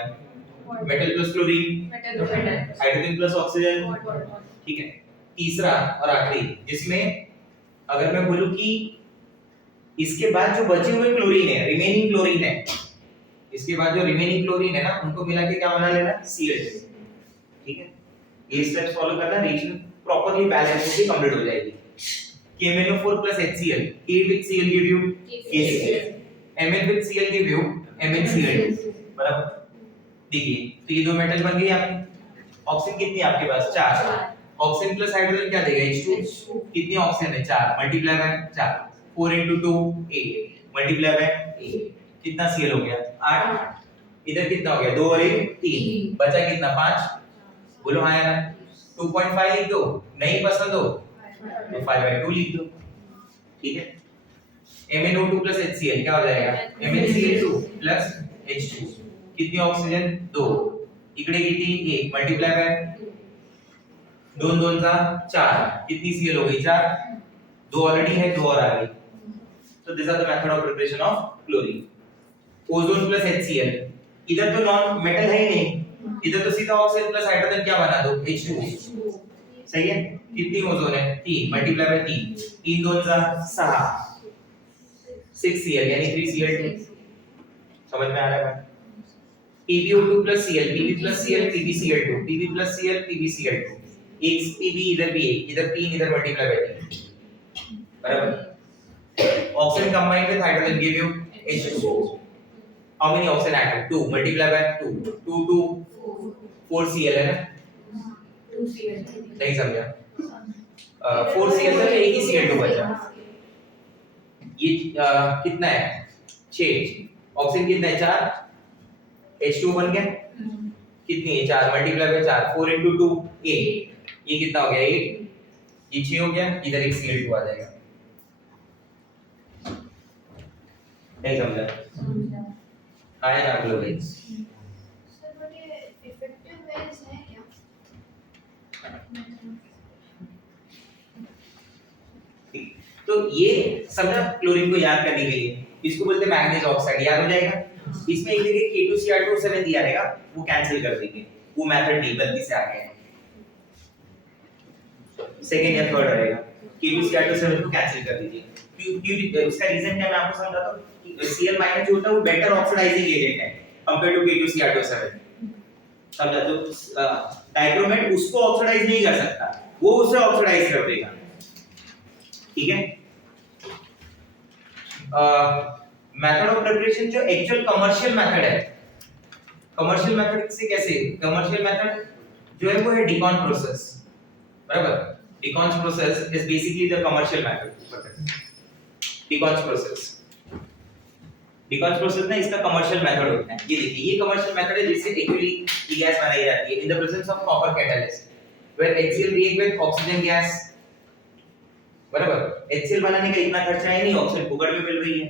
metal plus chlorine, hydrogen plus oxygen, ठीक है। तीसरा और आखिरी, जिसमें अगर मैं बोलूं कि इसके बाद जो बचे हुए क्लोरीन है, रिमेनिंग क्लोरीन है, इसके बाद जो रिमेनिंग क्लोरीन है ना, उनको मिला के क्या बना लेना, Cl, ठीक है। ये स्टेप्स फॉलो करना, रिएक्शन प्रॉपर्ली बैलेंस होके कंप्लीट हो जाएगी। KMnO4 plus HCl, K with Cl give you KCl, Mn with Cl give you MnCl, बराबर। देखिए तो ये दो मेटल बन गए आपके। ऑक्सीजन कितनी है आपके पास, 4। ऑक्सीजन प्लस हाइड्रोजन क्या देगा, H2। कितनी ऑक्सीजन है, 4 multiply by 4, 4 into 2 8 multiply by 8, कितना Cl हो गया 8, इधर कितना हो गया 2 और 1 3, बचा कितना 5, बोलो हाँ या ना। 2.5 लिख दो, नहीं पसंद हो तो 5/2 लिख दो, ठीक है। MnO2 plus HCl क्या हो जाएगा MnCl2 plus H2, कितनी ऑक्सीजन 2, इकडे किती 1 मल्टीप्लाई बाय 2 2 चा 4, कितनी Cl हो गई 4, 2 ऑलरेडी है 2 और आ गई। So these are the method of preparation of chlorine. Ozone plus HCl, इधर तो नॉन मेटल है ही नहीं, इधर तो सीधा ऑक्सीजन प्लस हाइड्रोजन क्या बना दो H2, सही है। कितनी ओजोन है 3 मल्टीप्लाई बाय 3, 3 2 चा 6, 6Cl यानी 3Cl2, समझ में आ रहा है। PbO2 plus Cl, Pb plus Cl, PbCl2, Pb plus Cl, PbCl2, एक Pb इधर भी एक, इधर 3 इधर मल्टीप्लाई बाय 3, बराबर। Oxygen combined with hydrogen give you H2, how many oxygen atom 2 multiply by 2, 2 2 4Cl है ना, 2Cl नहीं समझा, 4Cl से एक ही Cl2 बचा, ये कितना है 6, ऑक्सीजन कितना है 4, H2 बन गया, कितनी है 4 मल्टीप्लाई बाय 4, 4 into 2 8, ये कितना हो गया 8, ये 6 हो गया, इधर एक Cl2 आ जाएगा, नहीं समझा आया ना आप लोग। सर बट ये इफेक्टिव वेज है क्या? तो ये समझा क्लोरीन को याद करने के लिए, इसको बोलते हैं मैंगनीज ऑक्साइड, याद हो जाएगा। इसमें एक जगह K2Cr2O7 दिया रहेगा, वो कैंसिल कर देंगे, वो मेथड नहीं गलती से आ गया है, सेकंड या थर्ड रहेगा, K2Cr2O7 को कैंसिल कर दीजिए। क्यों इसका रीजन क्या मैं आपको समझाता हूं। Cl माइनस जो होता है वो बेटर ऑक्सीडाइजिंग एजेंट है कंपेयर टू K2Cr2O7, समझा। तो डाइक्रोमेट उसको ऑक्सीडाइज नहीं कर सकता, वो उसे ऑक्सीडाइज कर देगा, ठीक है। मेथड ऑफ प्रिपरेशन जो एक्चुअल कमर्शियल मेथड है, कमर्शियल मेथड से कैसे, कमर्शियल मेथड जो है वो है डिकॉन प्रोसेस, बराबर। Deacon process is basically the commercial method, Deacon process, Deacon process ना इसका कमर्शियल मेथड होता है। ये देखिए ये कमर्शियल मेथड है जिससे एक्चुअली ये गैस बनाई जाती है in the presence of copper catalyst where HCl react with oxygen gas, बराबर। HCl बनाने का इतना खर्चा है नहीं, ऑक्सीजन फुकट में मिल रही है,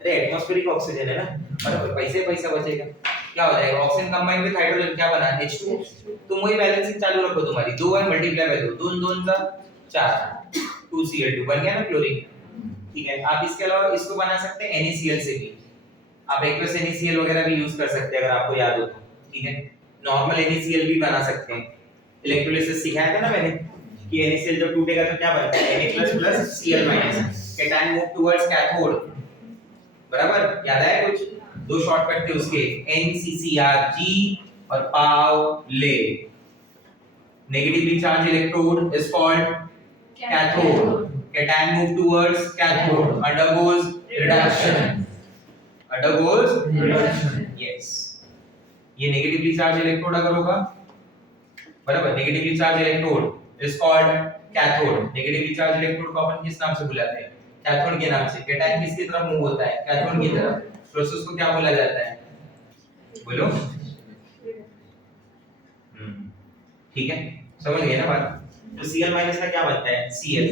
अरे एटमॉस्फेरिक ऑक्सीजन है ना, बराबर, पैसा बचेगा। क्या हो जाएगा ऑक्सीजन कंबाइन विद हाइड्रोजन क्या बना H2, तुम वही बैलेंसिंग चालू रखो, तुम्हारी 2 और मल्टीप्लाई बाय 2, 2 2 का 4, 2Cl2 बन गया ना क्लोरीन, ठीक है। आप इसके अलावा इसको बना सकते हैं NaCl से भी, आप एक्वस NaCl वगैरह भी यूज कर सकते हैं अगर आपको याद हो तो, ठीक है। नॉर्मल NaCl भी बना सकते हैं, इलेक्ट्रोलिसिस सिखाया था ना मैंने कि NaCl जब टूटेगा तो क्या बनता है Na++ Cl-, cation move towards cathode, बराबर, याद है कुछ, दो शॉर्टकट थे उसके NCCr, और पावले। Negatively charge electrode is called cathode, cation move towards cathode, undergoes reduction, yes, ये नेगेटिवली चार्ज इलेक्ट्रोड अगर होगा, बराबर, negatively charge electrode is called cathode, negatively charge electrode को अपन किस नाम से बुलाते हैं, कैथोड के नाम से। कैटायन किसकी तरफ मूव होता है, कैथोड की तरफ, प्रोसेस को क्या बोला जाता है, बोलो, ठीक है, समझ गए ना बात। तो Cl माइनस का क्या बनता है Cl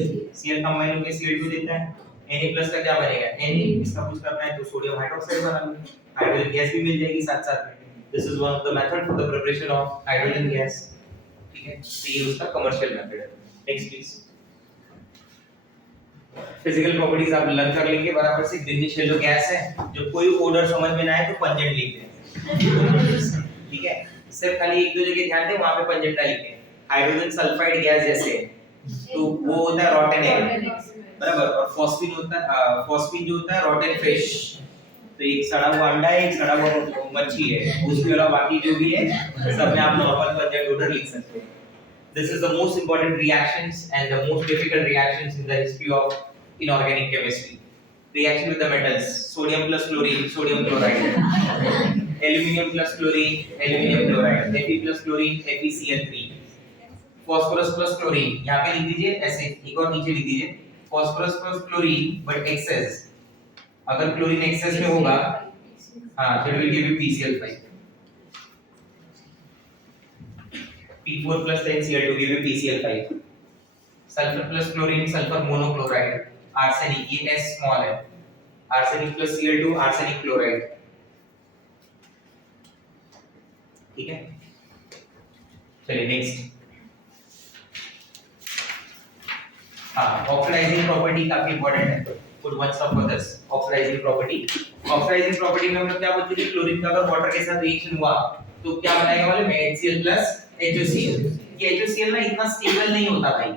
कंबाइन होकर Cl2 देता है, Na प्लस का क्या बनेगा Na, इसका कुछ करना है तो सोडियम हाइड्रोक्साइड बना लो, हाइड्रोजन गैस भी मिल जाएगी साथ साथ में। This is one of the method for the preparation of hydrogen gas, ठीक है। तो ये उसका कमर्शियल मेथड है। नेक्स्ट प्लीज, फिजिकल प्रॉपर्टीज आप लर्न कर लेंगे बराबर से। ग्रीनिश येलो गैस है, जो कोई ओडर समझ में ना आए तो पंजेंट लिख दें, ठीक है। सिर्फ खाली एक दो जगह ध्यान दें, वहां पे पंजेंट ना लिखें। हाइड्रोजन सल्फाइड गैस जैसे तो वो होता है रॉटन एग, बराबर, और फॉस्फीन होता है, फॉस्फीन जो होता है रॉटन फिश, तो एक सड़ा हुआ अंडा है, एक सड़ा हुआ मच्छी है, उसके अलावा बाकी जो भी है सब में आप नॉर्मल पंजेंट ऑर्डर लिख सकते हैं। This is the most important reactions and the most difficult reactions in the history of inorganic chemistry. Reaction with the metals: sodium plus chlorine, sodium chloride; aluminium plus chlorine, aluminium chloride; Fe plus chlorine, FeCl3; phosphorus plus chlorine, यहाँ पे लिख दीजिए ऐसे, एक और नीचे लिख दीजिए phosphorus plus chlorine but excess, अगर क्लोरीन एक्सेस में होगा हाँ, so it will give you PCl5. P4 plus 10Cl2 give you PCl5. Sulfur plus chlorine, sulfur monochloride. Arsenic, ये S small है. Arsenic plus Cl2, arsenic chloride. ठीक है? चलिए next. हाँ, ऑक्सीडाइजिंग प्रॉपर्टी काफी इंपॉर्टेंट है. Put one stop for this. Oxidising property. Oxidising property में हम लोग क्या बोलते हैं कि क्लोरीन का अगर वाटर के साथ रिएक्शन हुआ तो क्या बनाएगा वाले में HCl plus HOCl. ये HOCl ना इतना स्टेबल नहीं होता भाई.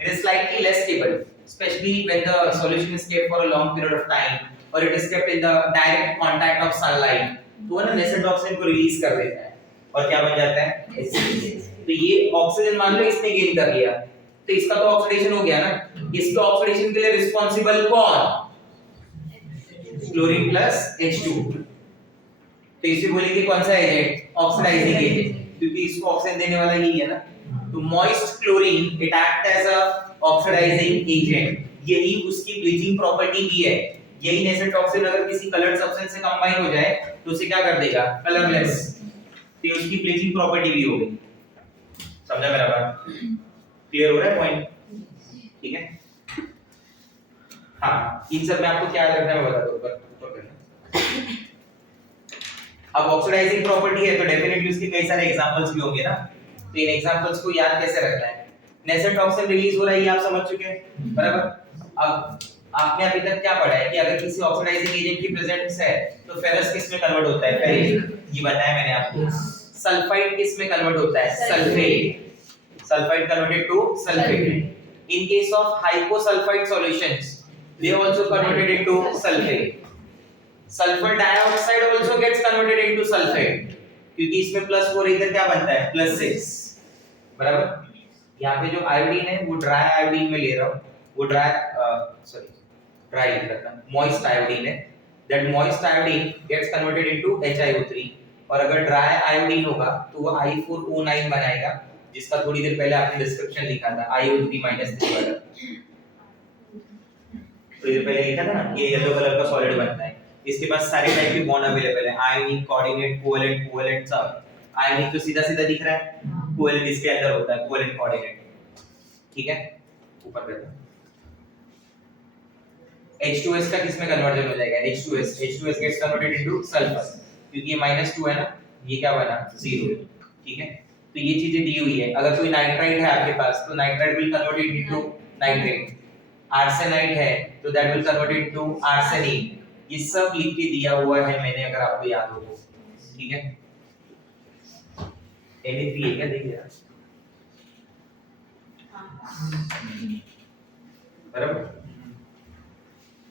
It is slightly less stable, especially when the solution is kept for a long period of time or it is kept in the direct contact of sunlight. तो वो ना nascent oxygen को release कर देता है और क्या बन जाता है HCl. तो ये ऑक्सीजन मान लो इसने गेन कर लिया तो इसका तो ऑक्सीडेशन हो गया ना. इसके ऑक्सीडेशन के लिए रिस्पांसिबल कौन? Chlorine plus H2. तो इसे बोलेंगे कौन सा एजेंट? ऑक्सीडाइजिंग एजेंट, क्योंकि इसको ऑक्सीजन देने वाला यही है ना. तो moist chlorine it act as a oxidising agent. यही उसकी ब्लीचिंग प्रॉपर्टी भी है. यही नेसेंट ऑक्सीजन अगर किसी कलर्ड सब्सटेंस से कंबाइन हो जाए तो उसे क्या कर देगा? कलरलेस. तो उसकी ब्लीचिंग प्रॉपर्टी भी होगी. समझा मेरा बात? क्लियर हो रहा है पॉइंट? ठीक है. हाँ, इन सब में आपको क्या याद रखना है मैं बता दूं. ऊपर करना. अब ऑक्सीडाइजिंग प्रॉपर्टी है तो डेफिनेटली उसके कई सारे एग्जांपल्स भी होंगे ना. तो इन एग्जांपल्स को याद कैसे रखना है? नेसेंट ऑक्सीजन रिलीज हो रहा है ये आप समझ चुके हैं बराबर. अब आपने अभी तक क्या पढ़ा है कि अगर किसी ऑक्सीडाइजिंग एजेंट की प्रेजेंस है तो फेरस किस में कन्वर्ट होता है? फेरिक. ये बताया मैंने आपको. सल्फाइड किस में कन्वर्ट होता है? Sulphate. Sulfide converted to sulfate. In case of hyposulfite solutions, they also converted into sulfate. Sulfur dioxide also gets converted into sulfate. क्योंकि इसमें +4 इधर क्या बनता है? +6 बराबर. यहाँ पे जो आयोडीन है वो ड्राई आयोडीन में ले रहा हूँ. वो ड्राई लिख रखा हूँ. मॉइस्ट आयोडीन है. That moist iodine gets converted into HiO3. और अगर ड्राई आयोडीन होगा तो वो I4O9 बनाएगा, जिसका थोड़ी देर पहले आपने डिस्क्रिप्शन लिखा था IO3 -3 वाला. थोड़ी देर पहले लिखा था ना. ये येलो कलर का सॉलिड बनता है. इसके पास सारे टाइप के बॉन्ड अवेलेबल है. आयोनिक, कोऑर्डिनेट, कोवेलेंट सब. आयोनिक तो सीधा सीधा दिख रहा है. कोवेलेंट इसके अंदर होता है. Covalent, coordinate. ठीक है. ऊपर करते हैं. H2S का किस में कन्वर्जन हो जाएगा? H2S gets converted into sulfur. क्योंकि ये -2 है ना. ये क्या बना? 0. ठीक है. तो ये चीजें दी हुई है. अगर कोई नाइट्राइट है आपके पास तो nitrite will convert it into nitrate. Arsenite है तो that will convert it into arsenic. ये सब लिख के दिया हुआ है मैंने, अगर आपको याद हो तो. ठीक है. NAP है क्या? देखिए बराबर.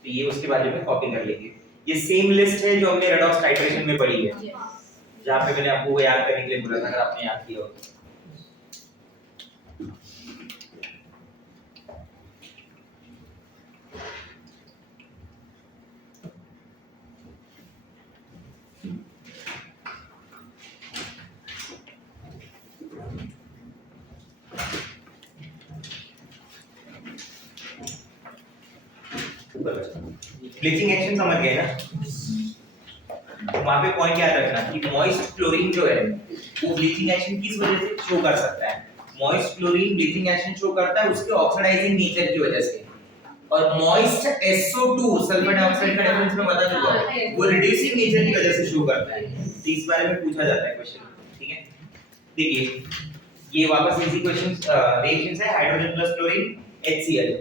तो ये उसके बारे में कॉपी कर लेंगे. ये सेम लिस्ट है जो हमने रेडॉक्स टाइट्रेशन में पढ़ी है. जहाँ पे मैंने आपको वो याद करने के लिए बोला था, अगर आपने याद किया हो. ब्लीचिंग एक्शन समझ गए ना. वहां पे पॉइंट याद रखना कि मॉइस्ट क्लोरीन जो है वो ब्लीचिंग एक्शन किस वजह से शो कर सकता है. Moist chlorine bleaching action show करता है उसके ऑक्सीडाइजिंग नेचर की वजह से. और मॉइस्ट SO2 सल्फर डाइऑक्साइड का डिफरेंस में बता चुका हूं, वो रिड्यूसिंग नेचर की वजह से शो करता है. तो इस बारे में पूछा जाता है क्वेश्चन. ठीक है. देखिए ये वापस इजी क्वेश्चन रिएक्शंस है. Hydrogen plus chlorine HCl.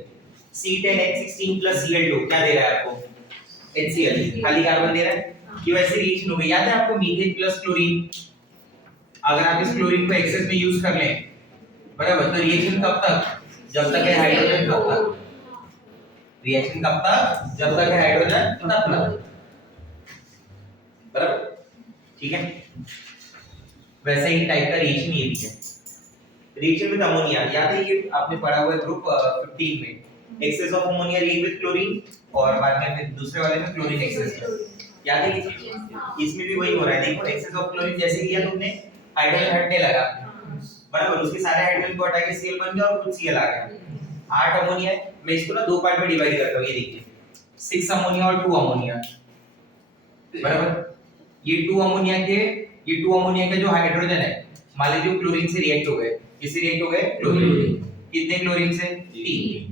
C10H16 plus Cl2 क्या दे रहा है आपको? HCl. खाली कार्बन दे रहा है. ये वैसे रिएक्शन हो गई. याद है आपको मीथेन प्लस क्लोरीन. अगर आप इस क्लोरीन को एक्सेस में यूज कर लें बराबर, तो रिएक्शन कब तक? जब तक है हाइड्रोजन तब तक. रिएक्शन कब तक? जब तक है हाइड्रोजन तब तक. बराबर. ठीक है. वैसे ही टाइप का रिएक्शन ये भी है. Reaction with ammonia. याद है ये आपने पढ़ा हुआ है ग्रुप 15 में. Excess of ammonia react with chlorine और बाद में फिर दूसरे वाले में क्लोरीन एक्सेस. याद है ये चीज? इसमें भी वही हो रहा है. देखो एक्सेस ऑफ क्लोरीन जैसे किया तुमने, हाइड्रोजन हटने लगा बराबर. उसके सारे हाइड्रोजन को हटा के Cl बन गया और कुछ Cl आ गया. 8 अमोनिया है. मैं इसको ना दो पार्ट में डिवाइड करता हूं. ये देखिए 6 अमोनिया और 2 अमोनिया बराबर. ये टू अमोनिया के जो हाइड्रोजन है, मान लीजिए क्लोरीन से रिएक्ट हो गए, किससे रिएक्ट हो गए? क्लोरीन। कितने क्लोरीन से? 3।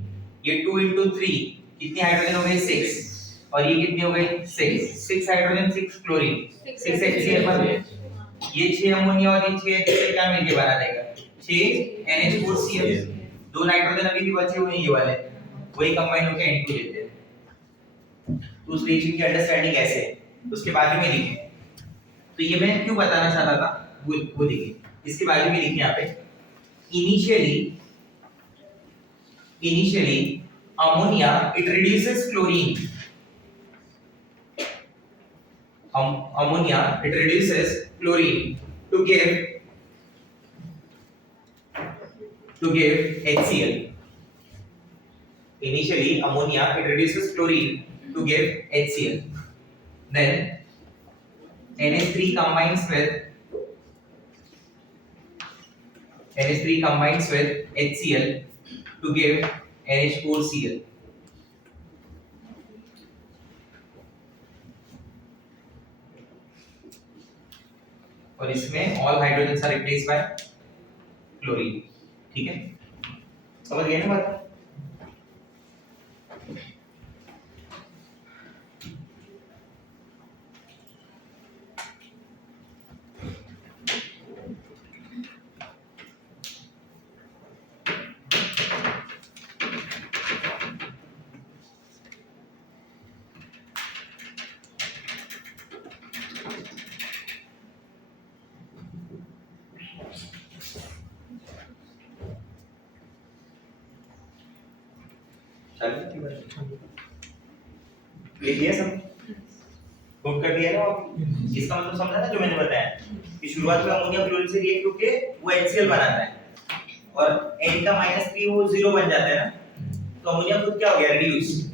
ये 2 into 3 कितने हाइड्रोजन हो गए? 6। और ये कितने हो गए? 6 हाइड्रोजन 6 क्लोरीन 6 HCl पर ये 6 अमोनिया और ये 6 HCl क्या मिलके बना देगा? 6 NH4Cl। दो नाइट्रोजन अभी भी बचे हुए हैं, ये वाले वही कंबाइन होकर N2 देते हैं। तो उस रिएक्शन की अंडरस्टैंडिंग ऐसे है, उसके बाजू में लिखें। तो ये मैं क्यों बताना चाहता था वो देखिए, इसके बाजू में लिखें यहाँ पे initially ammonia it reduces chlorine, ammonia it reduces chlorine to give HCl. Initially ammonia it reduces chlorine to give HCl, then NH3 combines with HCl to give NH4Cl. और इसमें all hydrogens are replaced by chlorine. ठीक है, समझ गए ना बात? ये दिया सब नोट कर दिया ना आप? इसका मतलब समझा ना जो मैंने बताया कि शुरुआत में अमोनिया क्लोरीन से रिएक्ट होके वो HCl बनाता है और N का -3 वो 0 बन जाता है ना, तो अमोनिया खुद क्या हो गया? रिड्यूस।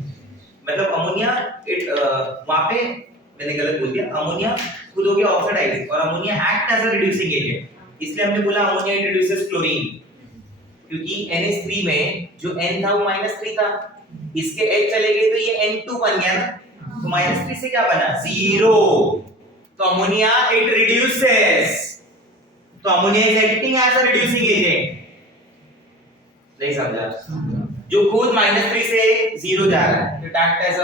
मतलब अमोनिया वहां पे मैंने गलत बोल दिया, अमोनिया खुद हो गया ऑक्सीडाइज और ammonia act as a reducing agent, इसलिए हमने बोला अमोनिया इट रिड्यूसेस क्लोरीन, क्योंकि NH3 में जो N था वो -3 था, इसके H चले गए तो ये N2 बन गया ना, तो -3 से क्या बना? 0। तो अमोनिया इट रिड्यूसेस, तो ammonia is acting as a reducing agent. नहीं समझा? जो खुद -3 से 0 जा रहा है, it act as a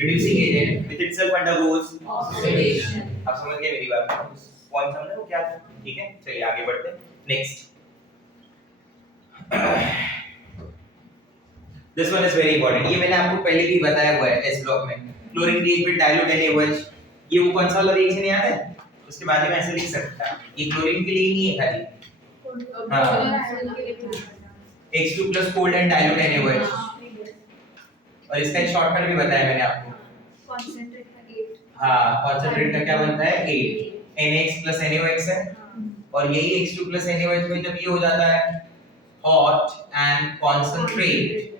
reducing agent which itself undergoes oxidation. आप समझ गए मेरी बात? पॉइंट समझे वो क्या था? ठीक है, चलिए आगे बढ़ते हैं। Next, this one is very important, ये मैंने आपको पहले भी बताया हुआ है टेस्ट ब्लॉक में। Chlorine react with dilute NaOH, ये वो कौन सा वाला रिएक्शन याद है? उसके बारे में ऐसे लिख सकता है, ये क्लोरीन के लिए ही नहीं है खाली, H2 plus cold and dilute NaOH, और इसका एक शॉर्टकट भी बताया मैंने आपको, कॉन्सेंट्रेट का 8। हाँ, कॉन्सेंट्रेट का क्या बनता है? 8 NaX प्लस NaOX है, और यही H2 प्लस NaOH में जब ये हो जाता है hot and concentrate,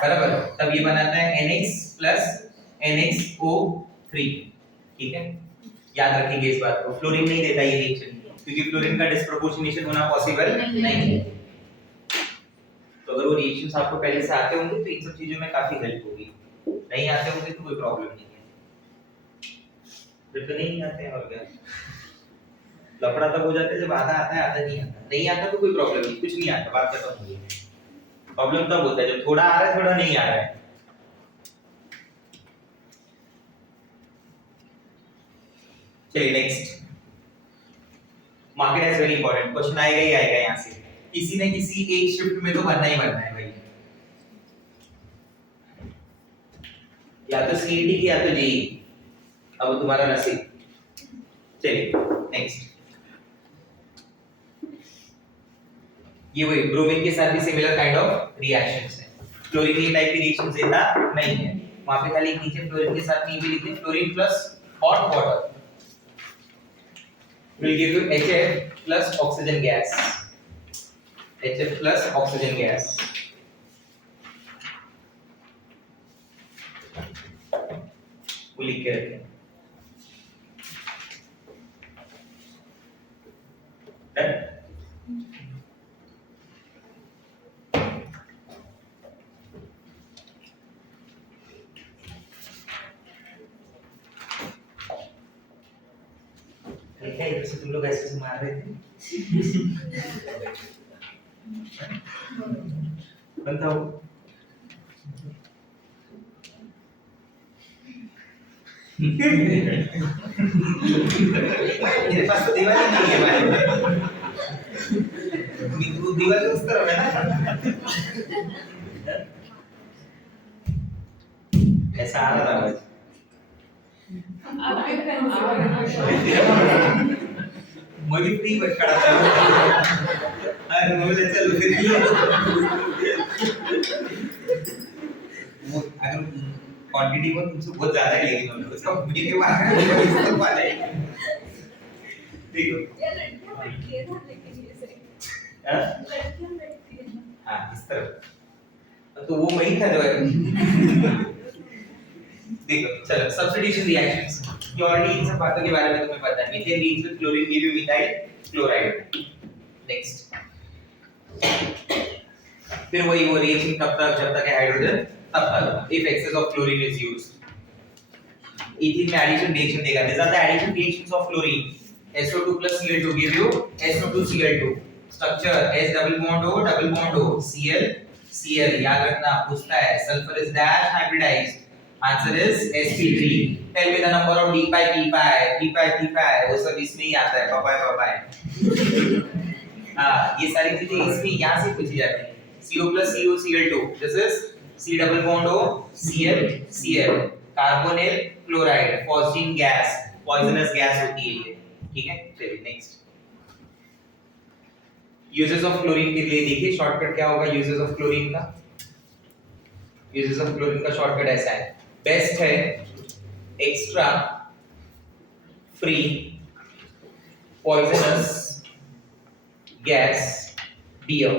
बराबर, तब ये बनाता है NX प्लस NXO3। ठीक है, याद रखेंगे इस बात को। फ्लोरीन नहीं देता ये रिएक्शन, क्योंकि फ्लोरीन का डिस्प्रोपोर्शनेशन होना पॉसिबल नहीं है। तो अगर वो रिएक्शंस आपको पहले से आते होंगे तो इन सब चीजों में काफी हेल्प होगी, नहीं आते होंगे तो कोई प्रॉब्लम नहीं है। फिर तो नहीं आते हैं और क्या, लफड़ा तब हो जाता है जब आधा आता है आधा नहीं आता, नहीं आता तो कोई प्रॉब्लम नहीं, कुछ नहीं आता, बात खत्म हो गई। प्रॉब्लम तब होता है जब थोड़ा आ रहा है थोड़ा नहीं आ रहा है। चलिए next, market is very important, question आएगा ही आएगा यहाँ से, किसी न किसी एक शिफ्ट में तो बनना ही बनना है भाई, या तो सीईटी या तो जेई, अब तुम्हारा नसीब। चलिए नेक्स्ट, ये वही ब्रोमीन के साथ भी सिमिलर काइंड ऑफ रिएक्शंस है। क्लोरीन ये टाइप की रिएक्शंस देता नहीं है, वहां पे खाली नीचे क्लोरीन के साथ नहीं भी लिखते, chlorine plus hot water will give you HF plus oxygen gas, HF plus oxygen gas, वो लिख के रखें। डन? देखा इधर से तुम लोग ऐसे से मार रहे थे बताओ मेरे पास तो दीवार ही नहीं है भाई वो दीवार उस तरफ है ना ऐसा आ रहा है आपके पेंसिल मैं भी फ्री बैठ खड़ा था अरे मुझे चल फिर वो अगर क्वांटिटी को तुमसे बहुत ज्यादा है लेकिन उसका मुझे के बारे में वाला है देखो ये लड़कियां बैठती है ना लेकिन ये सही हाँ लड़कियां बैठती है हाँ इस तरफ तो वो वही था जो है देखो चलो सब्स्टिट्यूशन रिएक्शंस ये ऑलरेडी इन सब बातों के बारे में तुम्हें पता है methane reacts with chlorine give you methyl chloride next फिर वही वो रिएक्शन तब तक जब तक है हाइड्रोजन तब तक if excess of chlorine is used ethene में एडिशन रिएक्शन देगा this are the addition reactions of chlorine SO2 Cl2 give you SO2 Cl2 structure S double bond O Cl Cl याद रखना पूछता है sulphur is dash hybridised answer is sp3 tell me the number of d pi p pi वो सब इसमें ही आता है पापा हां ये सारी चीजें इसमें यहां से पूछी जाती है CO plus CO Cl2 this is C double bond O Cl carbonyl chloride phosphine gas poisonous gas होती है ये ठीक है चलिए नेक्स्ट यूजेस ऑफ क्लोरीन के लिए देखिए शॉर्टकट क्या होगा यूजेस ऑफ क्लोरीन का शॉर्टकट ऐसा है बेस्ट है extra free poisonous gas DO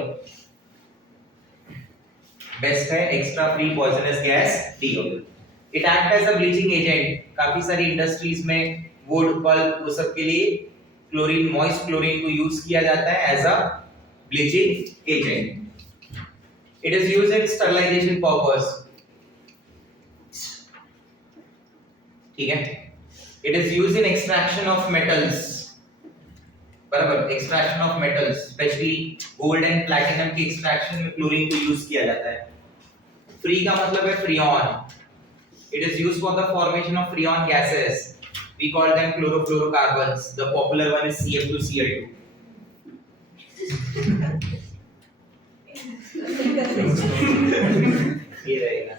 best है extra free poisonous gas DO it act as a bleaching agent काफी सारी इंडस्ट्रीज में वुड पल्प वो सब के लिए क्लोरीन मॉइस्ट क्लोरीन को यूज किया जाता है as a bleaching agent it is used in sterilisation purpose ठीक है it is used in extraction of metals बराबर extraction of metals specially gold and platinum के एक्सट्रैक्शन में क्लोरीन को यूज किया जाता है फ्री का मतलब है freon it is used for the formation of freon gases we call them chlorofluorocarbons the popular one is CF2Cl2 ये रहेगा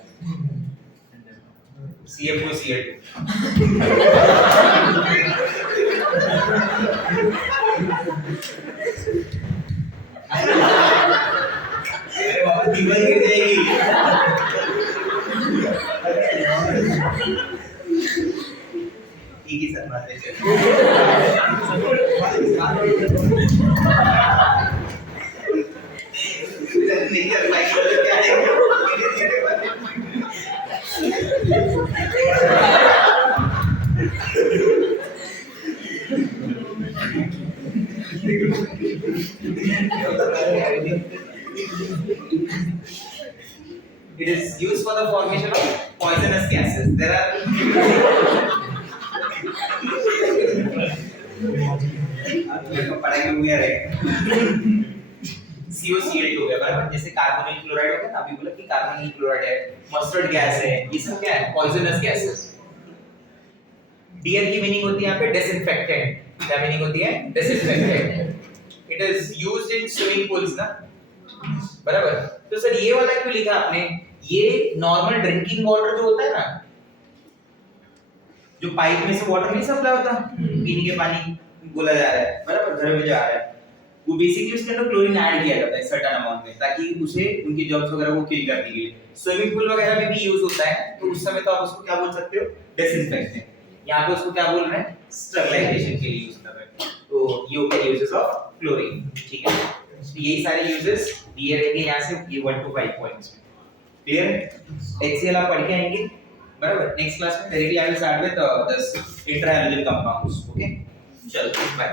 CF2Cl2 अरे बाबा दीवार गिर जाएगी एक ही साथ बातें नहीं कर पाएंगे क्या It is used for the formation of poisonous gases. There are COCl2 है बराबर जैसे कार्बोनिल क्लोराइड होता है ना अभी बोला कि कार्बोनिल क्लोराइड है मस्टर्ड गैस है ये सब क्या है पॉइजनस गैसेस DN की मीनिंग होती है यहाँ पे डिसइंफेक्टेंट क्या मीनिंग होती है disinfectant it is used in swimming pools ना बराबर तो सर ये वाला क्यों लिखा आपने ये नॉर्मल ड्रिंकिंग वाटर जो होता है ना जो पाइप में से वाटर नहीं सप्लाई होता पीने के पानी बोला जा रहा है बराबर घर में जा रहा है वो बेसिकली उसके अंदर क्लोरीन ऐड किया जाता है सर्टेन अमाउंट में ताकि उसे उनके जर्म्स वगैरह को किल करने के लिए स्विमिंग पूल वगैरह में भी यूज होता है तो उस समय तो आप उसको क्या बोल सकते हो डिसइंफेक्टेंट यहाँ पे उसको क्या बोल रहे हैं स्टरलाइजेशन के लिए यूज कर रहे हैं तो ये हो गया यूजेस ऑफ क्लोरीन ठीक है तो यही सारे यूजेस दिए रहेंगे यहाँ से ये 1 to 5 पॉइंट्स क्लियर HCl आप पढ़ के आएंगे बराबर नेक्स्ट क्लास में directly I will start with this interhalogen compounds okay चलो बाय